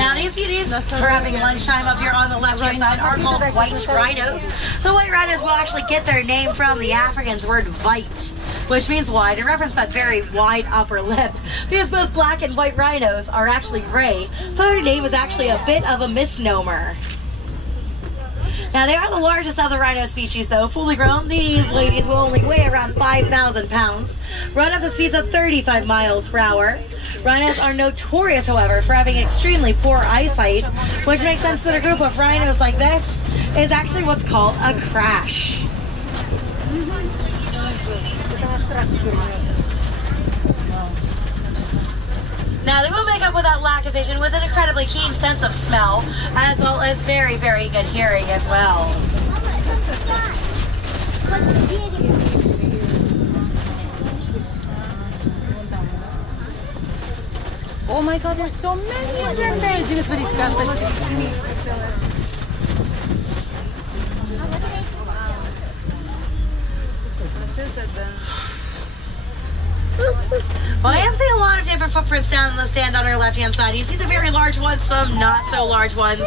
Now these beauties are having lunchtime up here on the left-hand side are called white rhinos. The white rhinos will actually get their name from the Africans word white, which means wide, in reference to that very wide upper lip. Because both black and white rhinos are actually gray, so their name is actually a bit of a misnomer. Now, they are the largest of the rhino species, though. Fully grown, these ladies will only weigh around 5,000 pounds, run at the speeds of 35 miles per hour. Rhinos are notorious, however, for having extremely poor eyesight, which makes sense that a group of rhinos like this is actually what's called a crash. Now, they will make up with that lack of vision with an incredibly keen sense of smell, as well as very, very good hearing as well. Oh my God, there's so many granddaddy. Дима, смотри, Well, I am seeing a lot of different footprints down in the sand on our left-hand side. You see the very large ones, some not so large ones,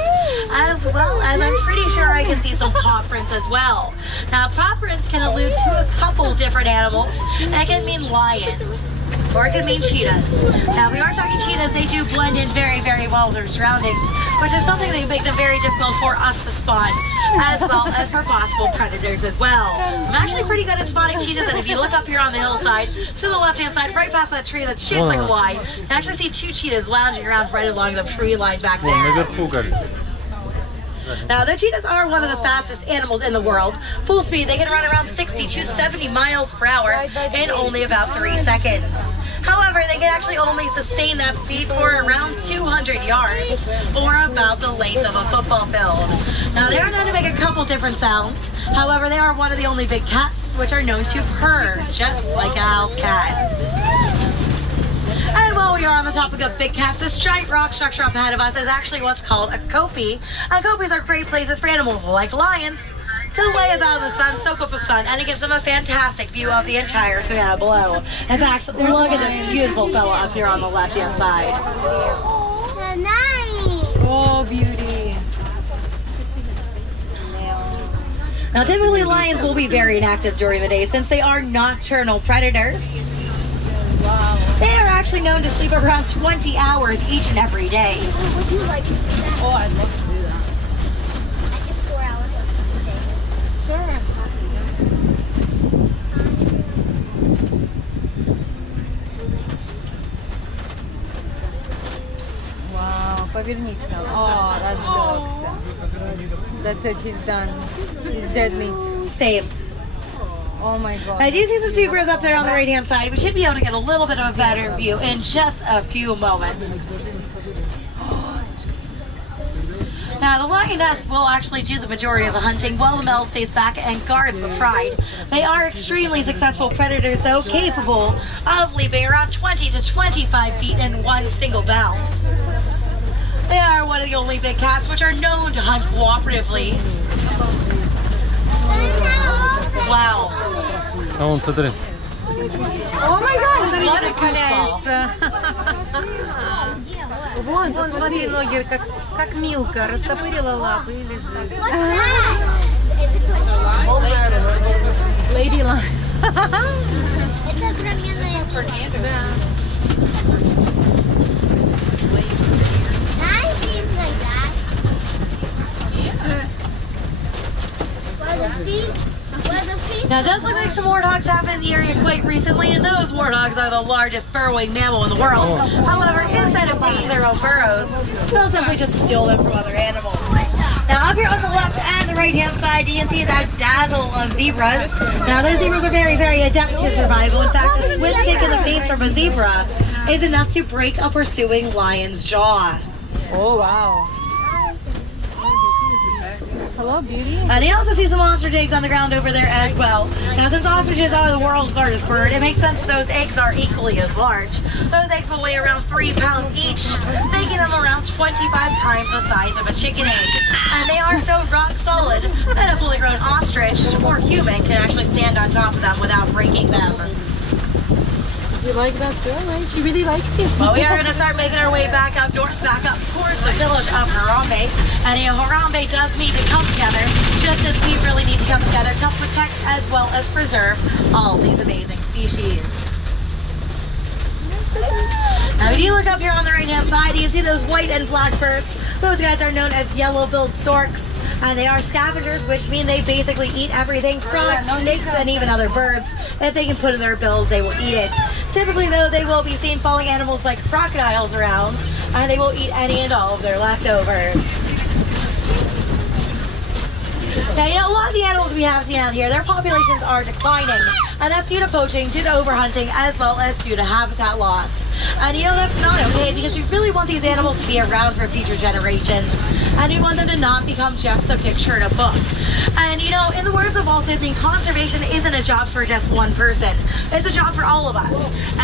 as well as I'm pretty sure I can see some paw prints as well. Now, paw prints can allude to a couple different animals. It can mean lions, or it can mean cheetahs. Now, we are talking cheetahs. They do blend in very, very well with their surroundings, which is something that can make them very difficult for us to spot, as well as for possible predators as well. I'm actually pretty good at spotting cheetahs, and if you look up here on the hillside, to the left-hand side, right past that tree that's shaped like a Y, you actually see two cheetahs lounging around right along the tree line back there. Now, the cheetahs are one of the fastest animals in the world. Full speed, they can run around 60 to 70 miles per hour in only about 3 seconds. However, they can actually only sustain that speed for around 200 yards, or about the length of a football field. Now, they are known to make a couple different sounds. However, they are one of the only big cats which are known to purr, just like a house cat. And while we are on the topic of big cats, this giant rock structure up ahead of us is actually what's called a kopie. And kopies are great places for animals like lions to lay about in the sun, soak up the sun, and it gives them a fantastic view of the entire savannah below. In fact, look at this beautiful fella up here on the left-hand side. Oh, beauty. Now, typically lions will be very inactive during the day since they are nocturnal predators. They are actually known to sleep around 20 hours each and every day. Oh, I'd love to do that. I guess 4 hours a day. Sure. Wow, повернись там. Oh, разлегся. That's it, he's done. He's dead meat. Same. Oh my God. I do see some tubers up there on the right-hand side. We should be able to get a little bit of a better view in just a few moments. Now, the lioness will actually do the majority of the hunting while the male stays back and guards the pride. They are extremely successful predators, though, capable of leaping around 20 to 25 feet in one single bound. They are one of the only big cats which are known to hunt cooperatively. Wow. А вон, смотри. Oh my God, смотри, Валяется. Вон, смотри, ноги, как Милка, растопырила лапы и лежит. Lady Lion. Это огроменная птица. Nice things like that. Where the feet? Now, it does look like some warthogs have been in the area quite recently, and those warthogs are the largest burrowing mammal in the world. However, instead of digging their own burrows, they'll simply just steal them from other animals. Now, up here on the left and the right-hand side, you can see that dazzle of zebras. Now, those zebras are very, very adept to survival. In fact, a swift kick in the face from a zebra is enough to break a pursuing lion's jaw. Oh, wow. Hello, beauty. And you also see some ostrich eggs on the ground over there as well. Now, since ostriches are the world's largest bird, it makes sense that those eggs are equally as large. Those eggs will weigh around 3 pounds each, making them around 25 times the size of a chicken egg. And they are so rock solid that a fully grown ostrich or human can actually stand on top of them without breaking them. You like that girl, right? She really likes it. Well, we are going to start making our way back up north, back up towards the village of Harambe. And you know, Harambe does need to come together, just as we really need to come together to protect as well as preserve all these amazing species. Now, if you look up here on the right-hand side, you can see those white and black birds. Those guys are known as yellow-billed storks. And they are scavengers, which mean they basically eat everything, frogs, snakes, and even other birds. If they can put in their bills, they will eat it. Typically, though, they will be seen following animals like crocodiles around, and they will eat any and all of their leftovers. Now, you know, a lot of the animals we have seen out here, their populations are declining, and that's due to poaching, due to overhunting, as well as due to habitat loss. And you know, that's not okay, because we really want these animals to be around for future generations, and we want them to not become just a picture in a book. And you know, in the words of Walt Disney, conservation isn't a job for just one person. It's a job for all of us.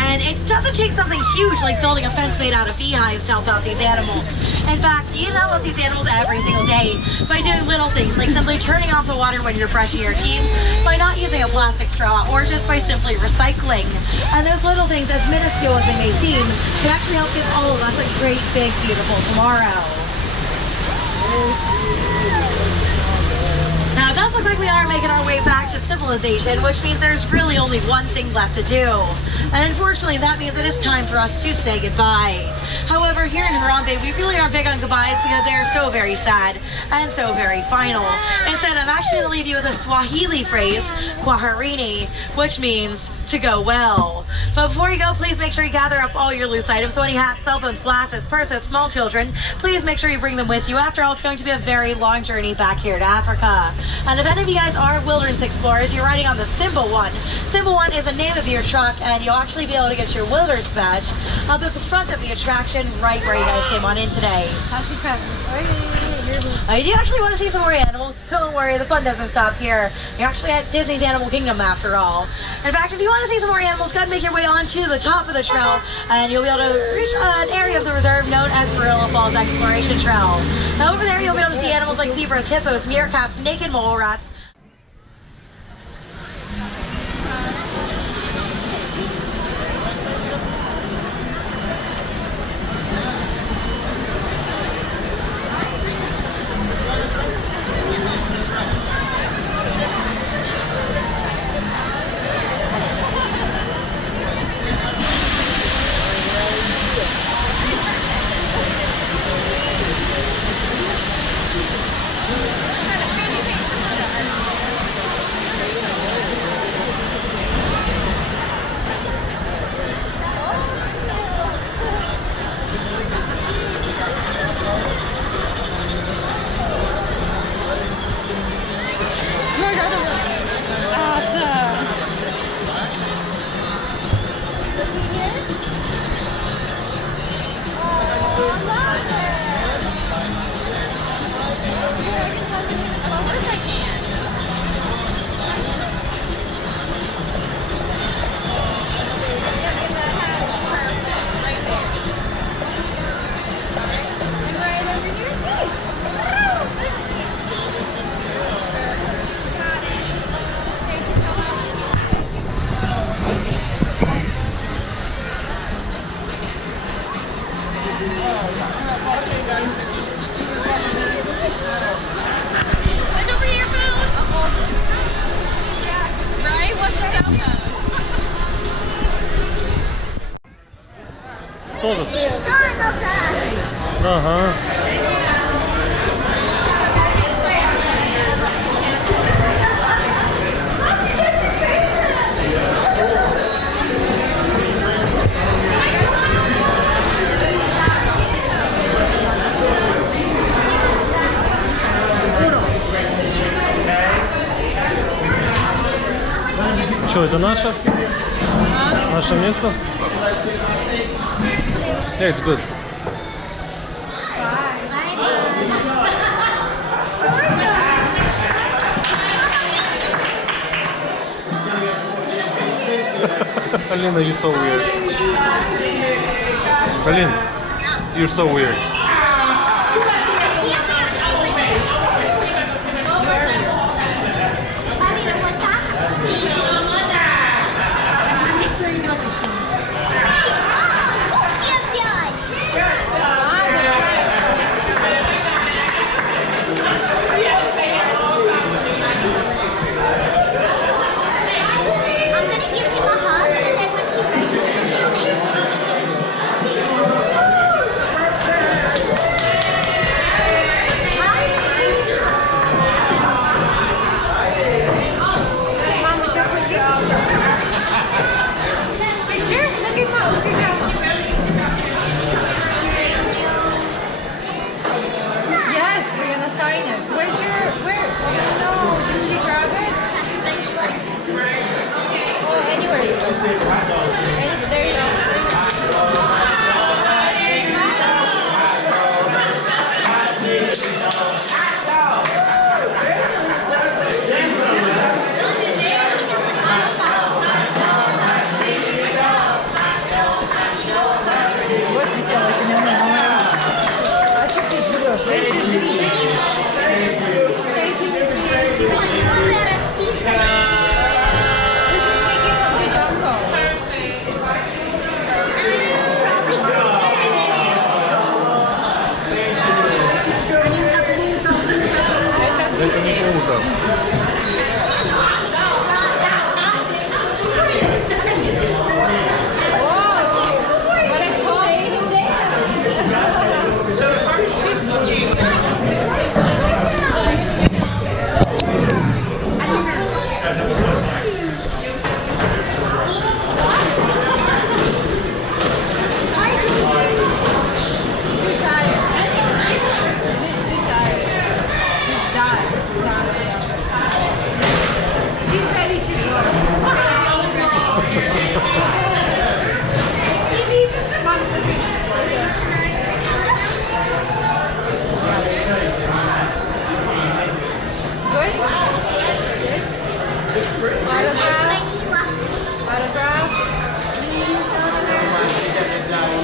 And it doesn't take something huge like building a fence made out of beehives to help out these animals. In fact, you know about these animals every single day by doing little things like simply turning off the water when you're brushing your teeth, by not using a plastic straw, or just by simply recycling. And those little things, as minuscule as they may seem, can actually help give all of us a great, big, beautiful tomorrow. Now, it does look like we are making our way back to civilization, which means there's really only one thing left to do. And unfortunately, that means it is time for us to say goodbye. However, here in Harambe, we really are big on goodbyes because they are so very sad and so very final. Instead, I'm actually going to leave you with a Swahili phrase, kwaherini, which means to go well. But before you go, please make sure you gather up all your loose items. So any hats, cell phones, glasses, purses, small children, please make sure you bring them with you. After all, it's going to be a very long journey back here to Africa. And if any of you guys are wilderness explorers, you're riding on the Symbol 1. Symbol 1 is the name of your truck, and you'll actually be able to get your wilderness badge up at the front of the attraction right where you guys came on in today. You do actually want to see some more animals. Don't worry, the fun doesn't stop here. You're actually at Disney's Animal Kingdom after all. In fact, if you want to see some more animals, go ahead and make your way onto the top of the trail, and you'll be able to reach an area of the reserve known as Gorilla Falls Exploration Trail. Now over there, you'll be able to see animals like zebras, hippos, meerkats, naked mole rats. Кто тут? Ага. Что, это наше? Наше место? Yeah, it's good. Alina, you're so weird. Alina, you're so weird.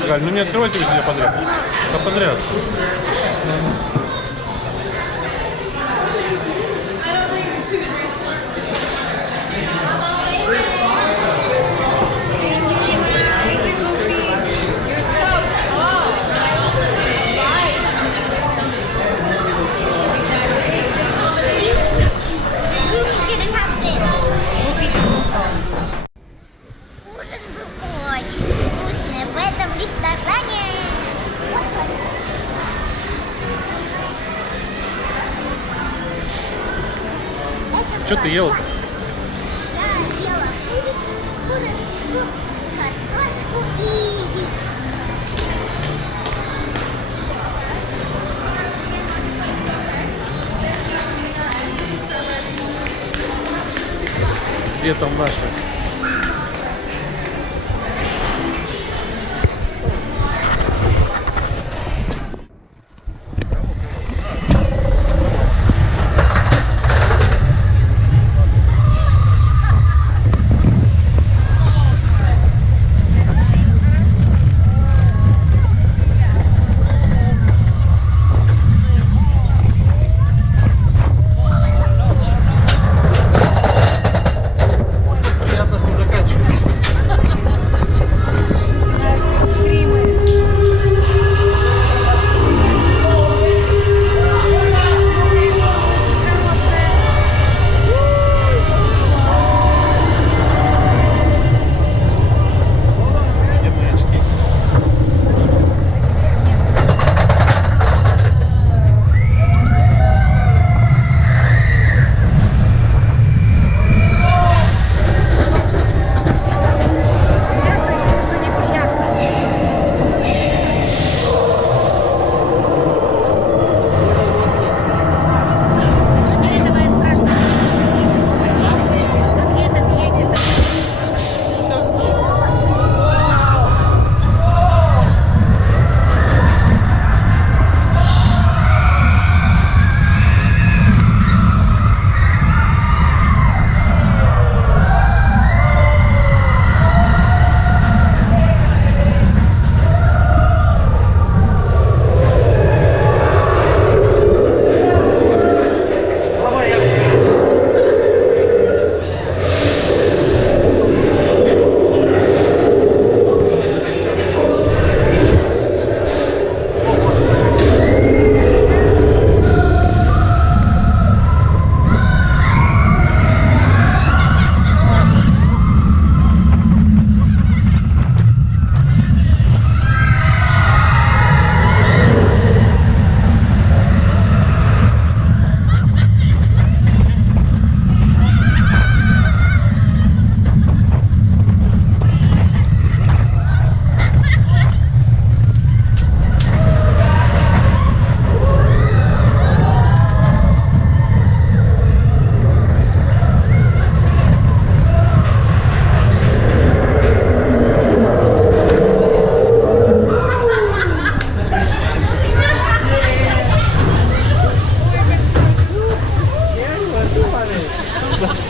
Галь, ну не открывайте везде подряд. А подряд. Что ты ел? Да, ела курочку, картошку и яйцо. Где там наши?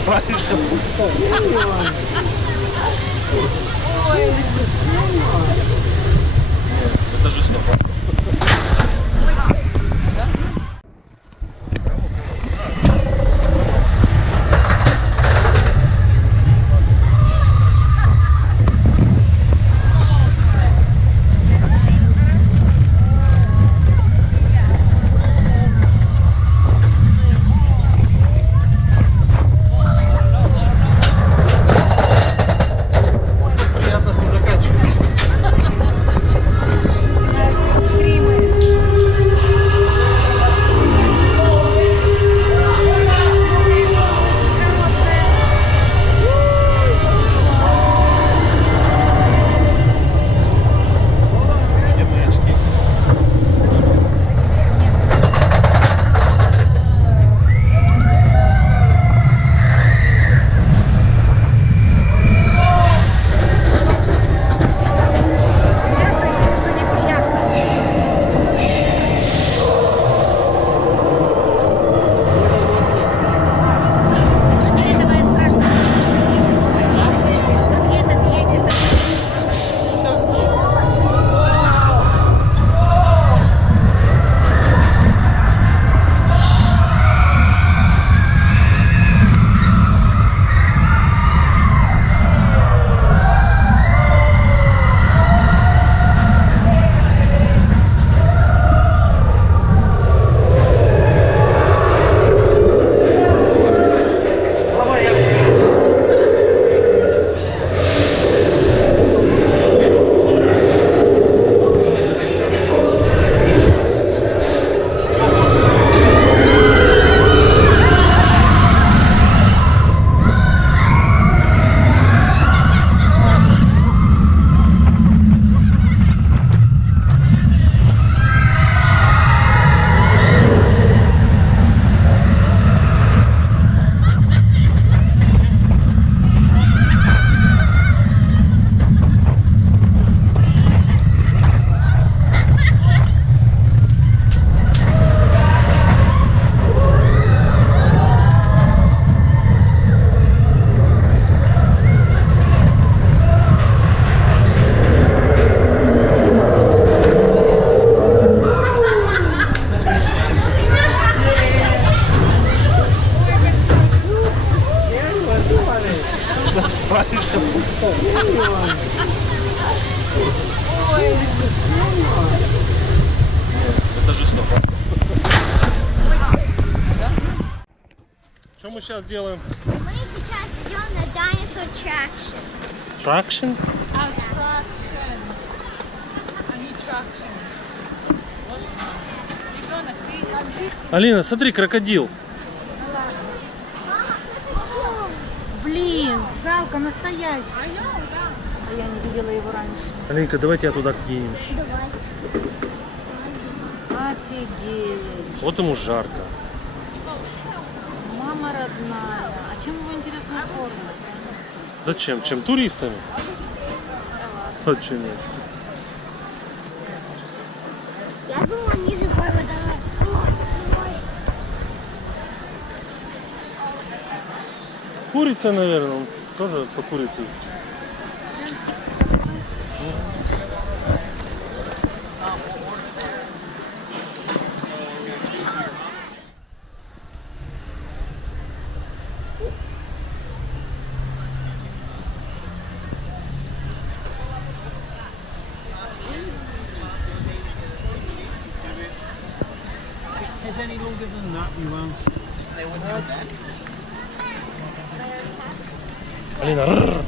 Это жестоко. Это жестоко. Что мы сейчас делаем? Мы сейчас идем на dinosaur traction. Traction? Attraction. А не traction. Ребенок, ты английский? Алина, смотри, крокодил. Блин, галка настоящая. А я не видела его раньше. Алинка, давайте я туда кинем. Офигеть. Вот ему жарко. Мама родная. А чем его интересно кормят? Зачем? Чем туристами? Очень. Я думала, он ниже водой. Курица, наверное, он тоже по курице. Says any longer than that, you won't. They wouldn't have that. Алина, рррр.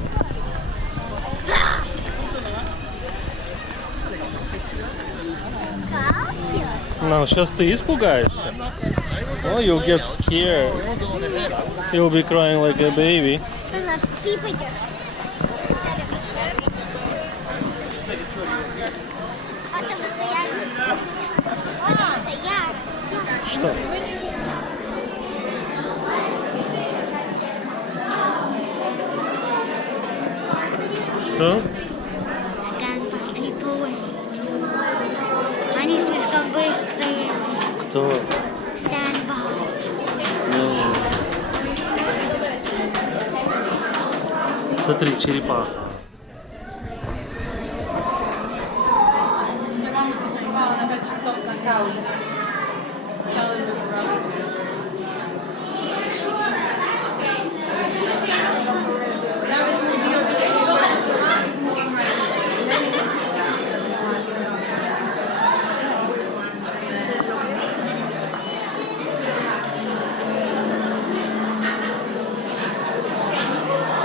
Ну, сейчас ты испугаешься. Oh, you'll get scared. You'll be crying like a baby. Что? Что? Они слишком быстрые. Кто? Stand by. Смотри, черепаха. Я маму запаковала на 5 часов на каузу.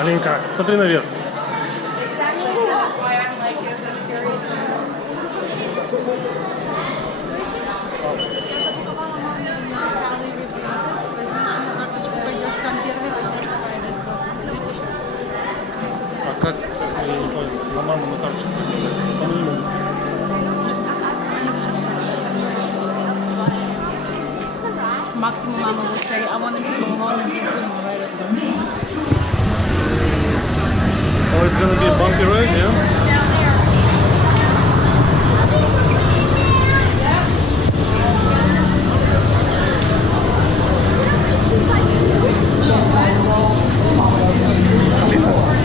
Алинка, смотри наверх. А как, я не понял, на маму на карточку показать? По минимуму светится. Максимум мама will say, I want him to go along and he's doing the right or something. Oh, it's gonna be a bumpy ride, yeah?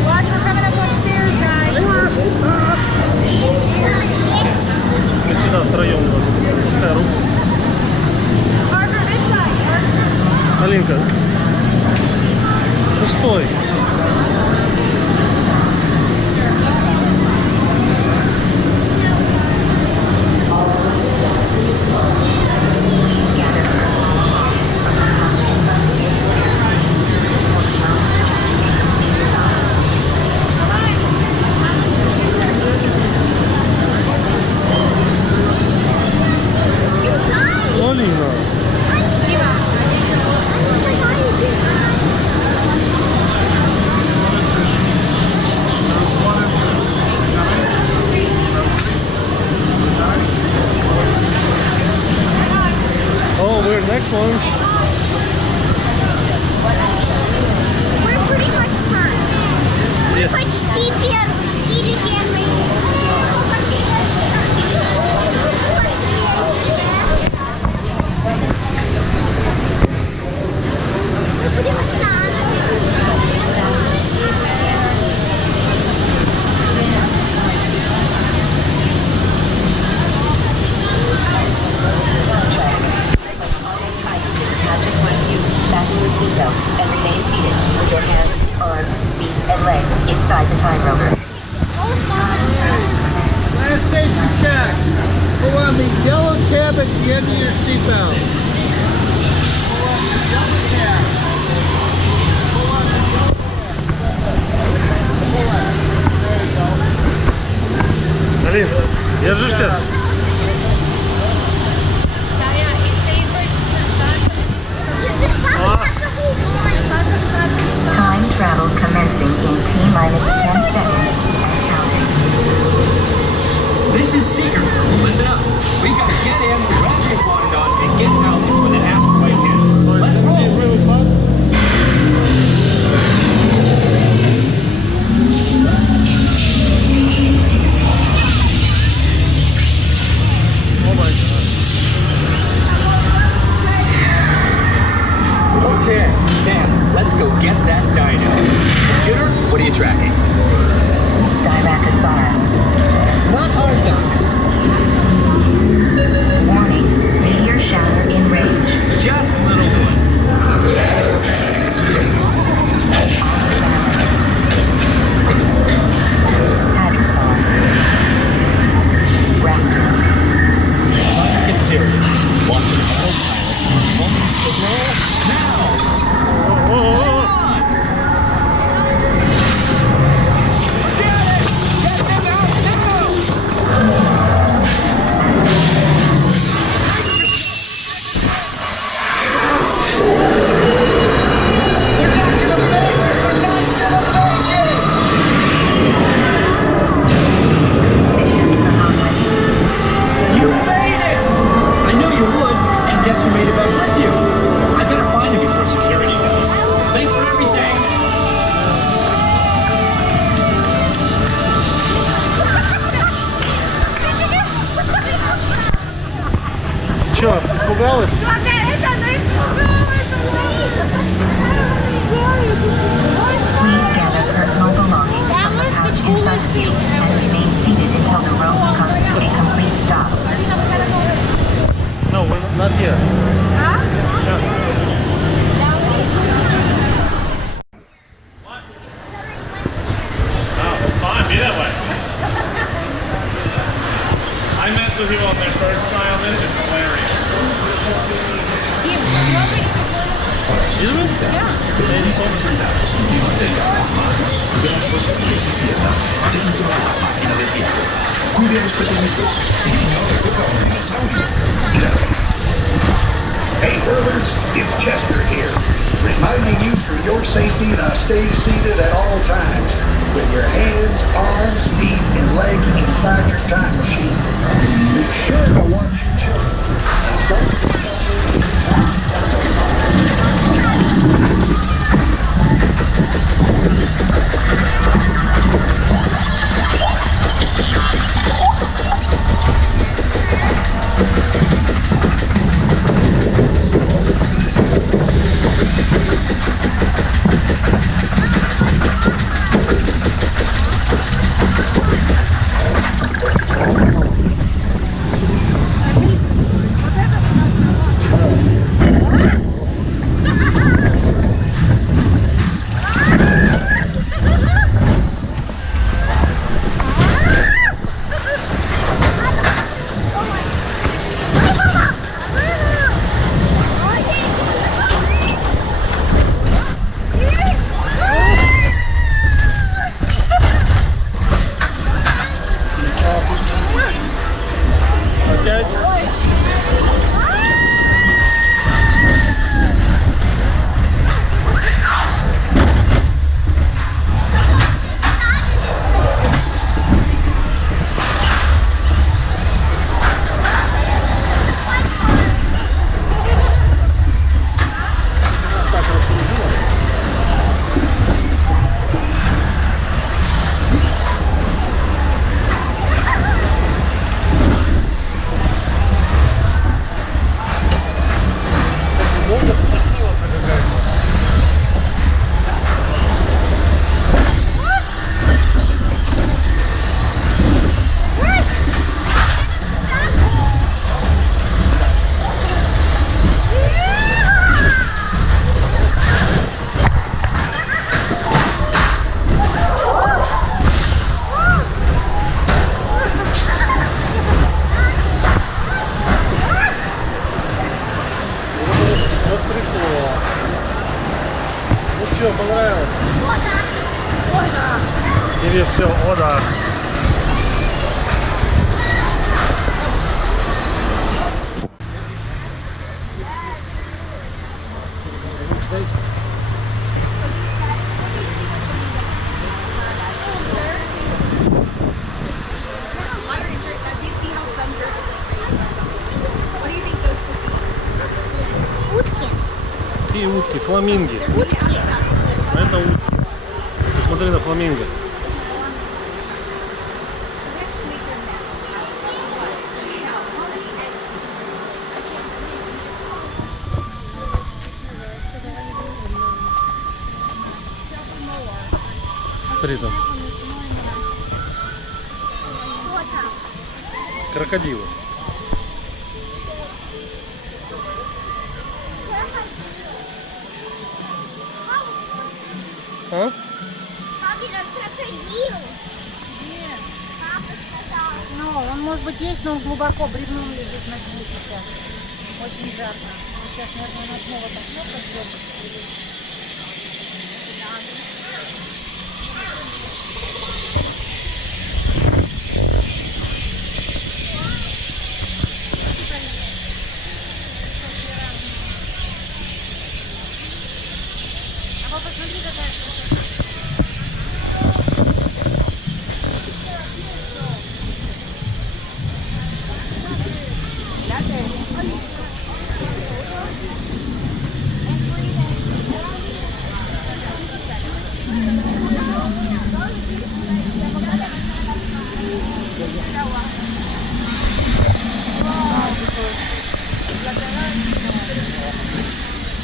Watch, we're coming up upstairs, guys. Мы сюда втроем надо. Пускай руку. Parker, this side. Алинка, ну стой. Алина. Oh, we're next one. We're pretty much first. We're Yes. хоть все первые или первые. Мы будем Fasten your seatbelt and remain seated with your hands, arms, feet, and legs inside the time rover. Last safety check. Pull on the yellow tab at the end of your seatbelt. Pull on the yellow tab. Pull on the yellow tab. Pull on. There you go. Алин, держи сейчас. Time travel commencing in T-minus 10 seconds and counting. This is secret. Listen up. We gotta get in, grab your wanted on, and get out before the asteroid hits. Let's roll. Really fast. Oh my god. Okay, now let's go get that dino. Computer, what are you tracking? Styracosaurus. Not our duck. Warning, meteor shower in range. Just little one. Hadrosaur. Raptor. Time to get serious. Watch the autopilot. Moment signal now. Come on. Forget it. Get them out now. Hey, brothers, it's Chester here, reminding you for your safety to stay seated at all times, with your hands, arms, feet, and legs inside your time machine. Be sure to watch your children. Что, понравилось? Или все, о да. Какие утки? Фламинги. Утки. Это утки. Посмотри на фламинго. Смотри там. Крокодилы. А? Ну, он может быть есть, но он глубоко бревном лежит на дне сейчас. Очень жарко. Сейчас, наверное, он снова так много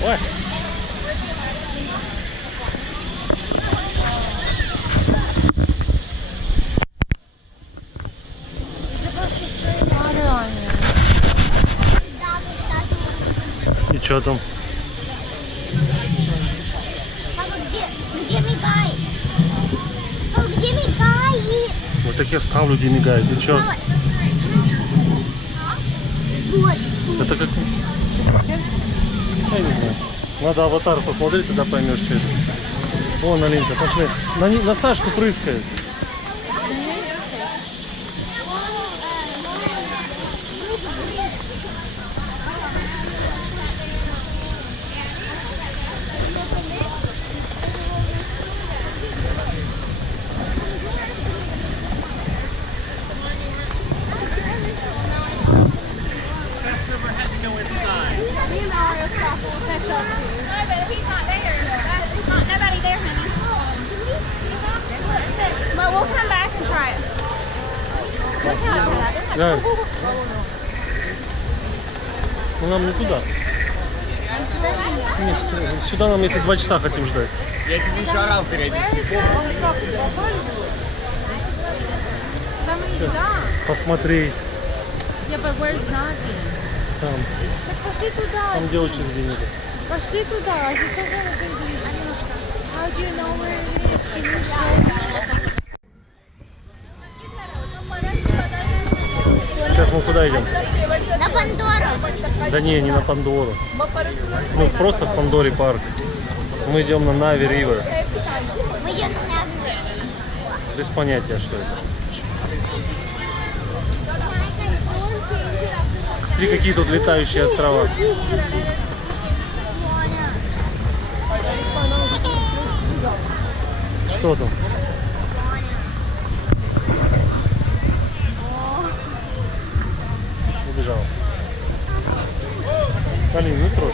Ой. И что там? Папа, где мигает? Папа, где мигает? Вот так я ставлю, где мигает. И что? Вот. Это как... Я не знаю. Надо аватар посмотреть, тогда поймешь, что это. Вон, Алинка, пошли. На Сашку прыскает. But we'll come back and try it. Да. Ну нам не туда. Нет, сюда нам если 2 часа хотим ждать. Я тебе еще орал периодически. Посмотреть. Yeah, but where's Nagi? Там. Так пошли туда. Там где очень длинно. Пошли туда. How do you know where it is? Can you show me? Сейчас мы куда идем? На Пандору. Да не на Пандору. Ну просто в Пандоре парк. Мы идем на Нави Ривер. Мы идем на Нави. Без понятия, что это. Смотри, какие тут летающие острова. Что там? Убежал. Алина, не трожь.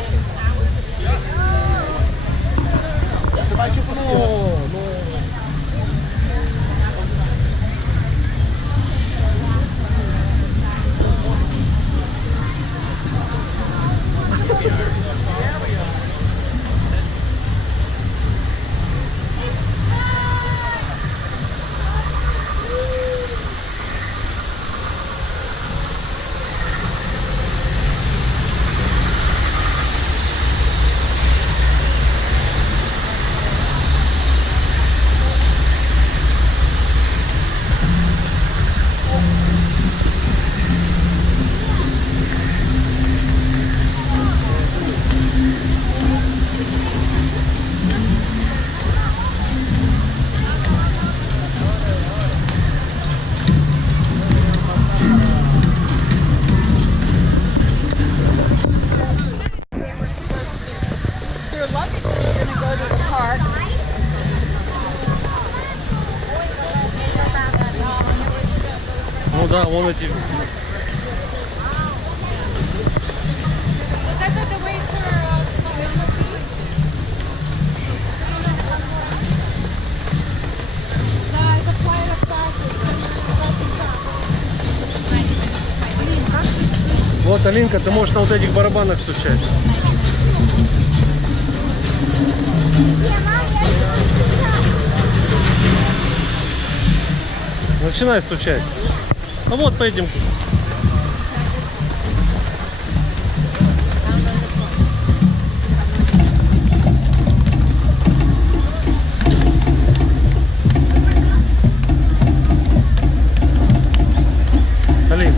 Ну да, вон эти. Вот, Алинка, ты можешь на вот этих барабанах стучать. Начинай стучать. Ну вот по этим. Алин.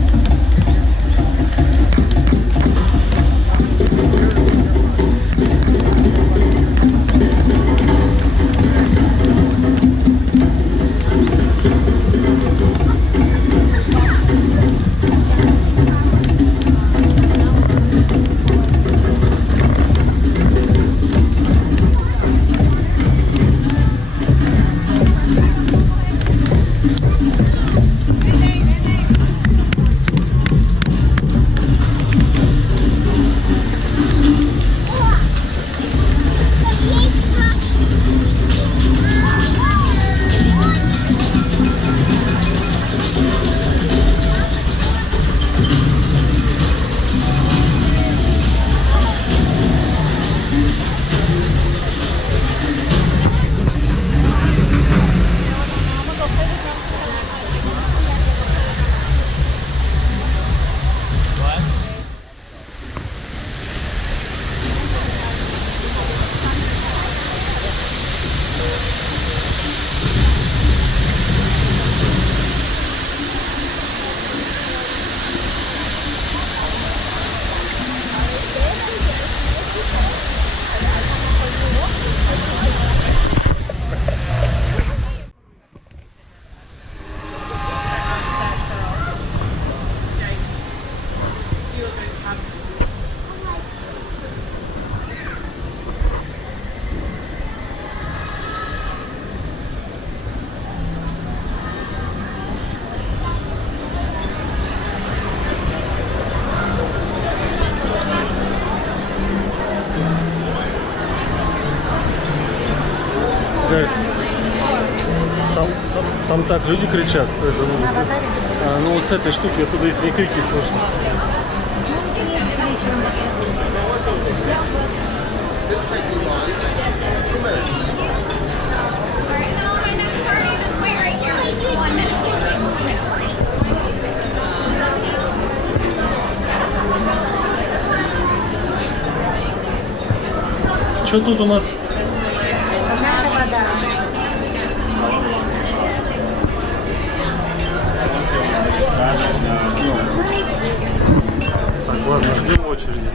Говорит, там так люди кричат. Ну вот с этой штуки оттуда их не крики слышно. Что тут у нас? Наша вода. Так, ладно, ждем очереди.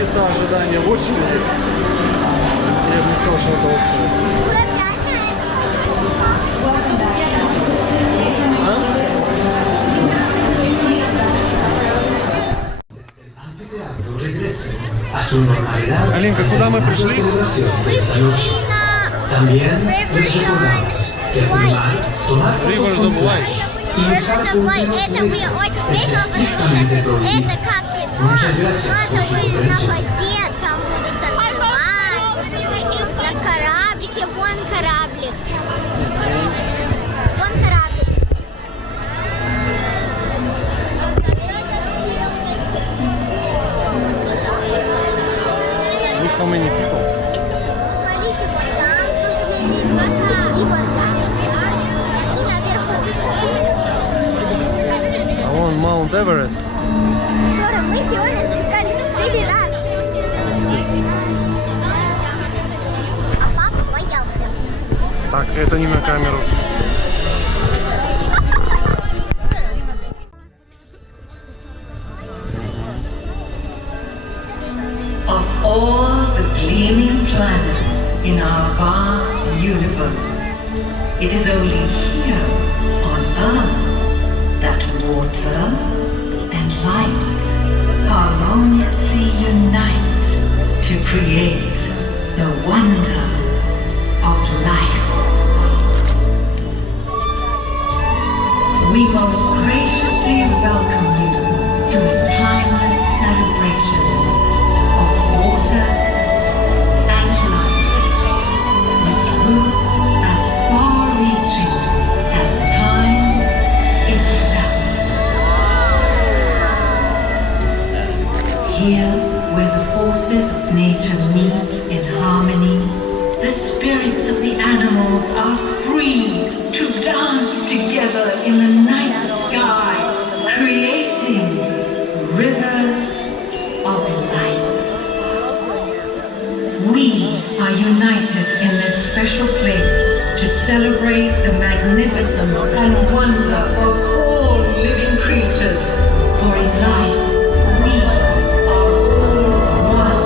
часа ожидания в очереди. Я бы не сказал, что это стоит. Алинка, куда мы пришли? Rivers of Life. Rivers of Life. Это мне очень весело, потому что это как кино. Надо быть на воде, там будут танцевать. На кораблике, вон кораблик. Вон кораблик. Look how many people. Смотрите, вот там сколько людей, и вот там. И наверху. А вон Mount Everest. Скоро мы сегодня спускались 4 раза. А папа боялся. Так, это не на камеру. Of all the gleaming planets in our vast universe, it is only here on Earth that water and light harmoniously unite to create the wonder of life. We most graciously welcome you to a timeless celebration of water and light, with roots as far-reaching as time itself. Here, where the forces of nature meet in harmony, the spirits of the animals are free to dance together in the night sky, creating rivers of light. We are united in this special place to celebrate the magnificence and wonder of all living creatures, for in life we are all one.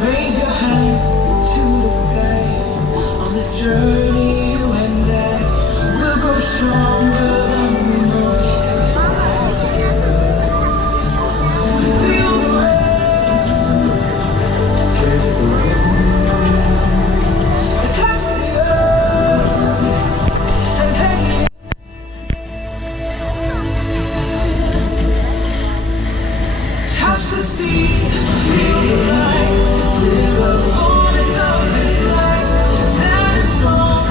Raise your hands to the sky. On this journey, you and I will grow stronger than we know. As we stand together, we feel the rain, kiss the wind, and touch the earth, and take it. Touch the sea, feel the light, live the fullness of this life, stand strong.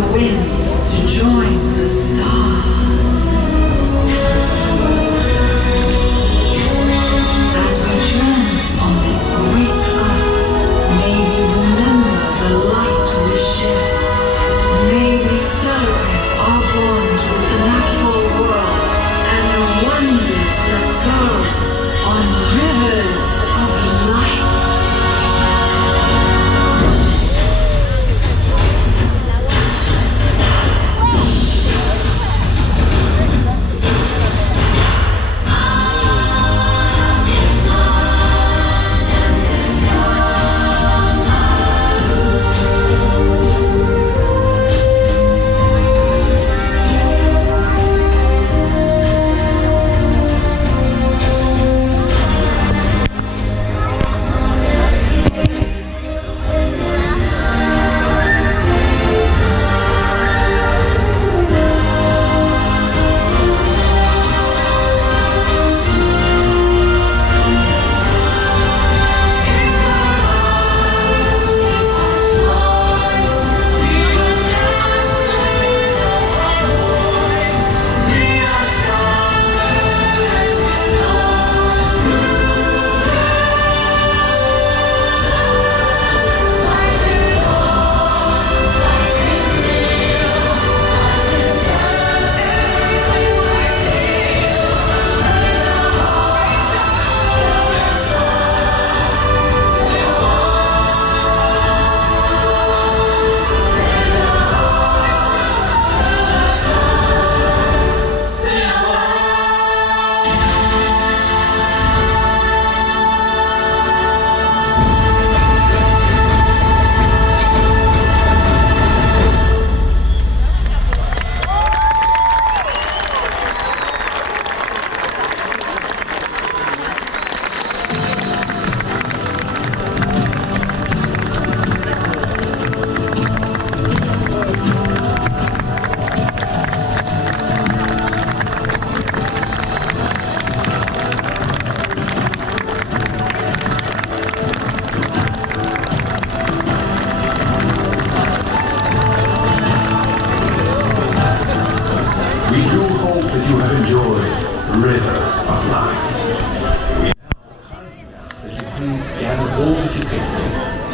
the wind to join the stars. As we journey on this great earth, may we remember the light we share. May we celebrate our bonds with the natural world and the wonders that flow on rivers of light.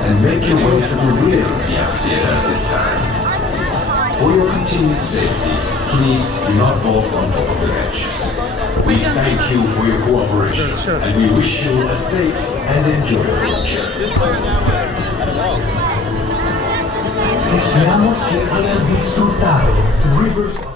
And make your way to the rear of the amphitheater this time. For your continued safety, please do not walk on top of the benches. We thank you for your cooperation and we wish you a safe and enjoyable journey. Esperamos que hayan disfrutado Rivers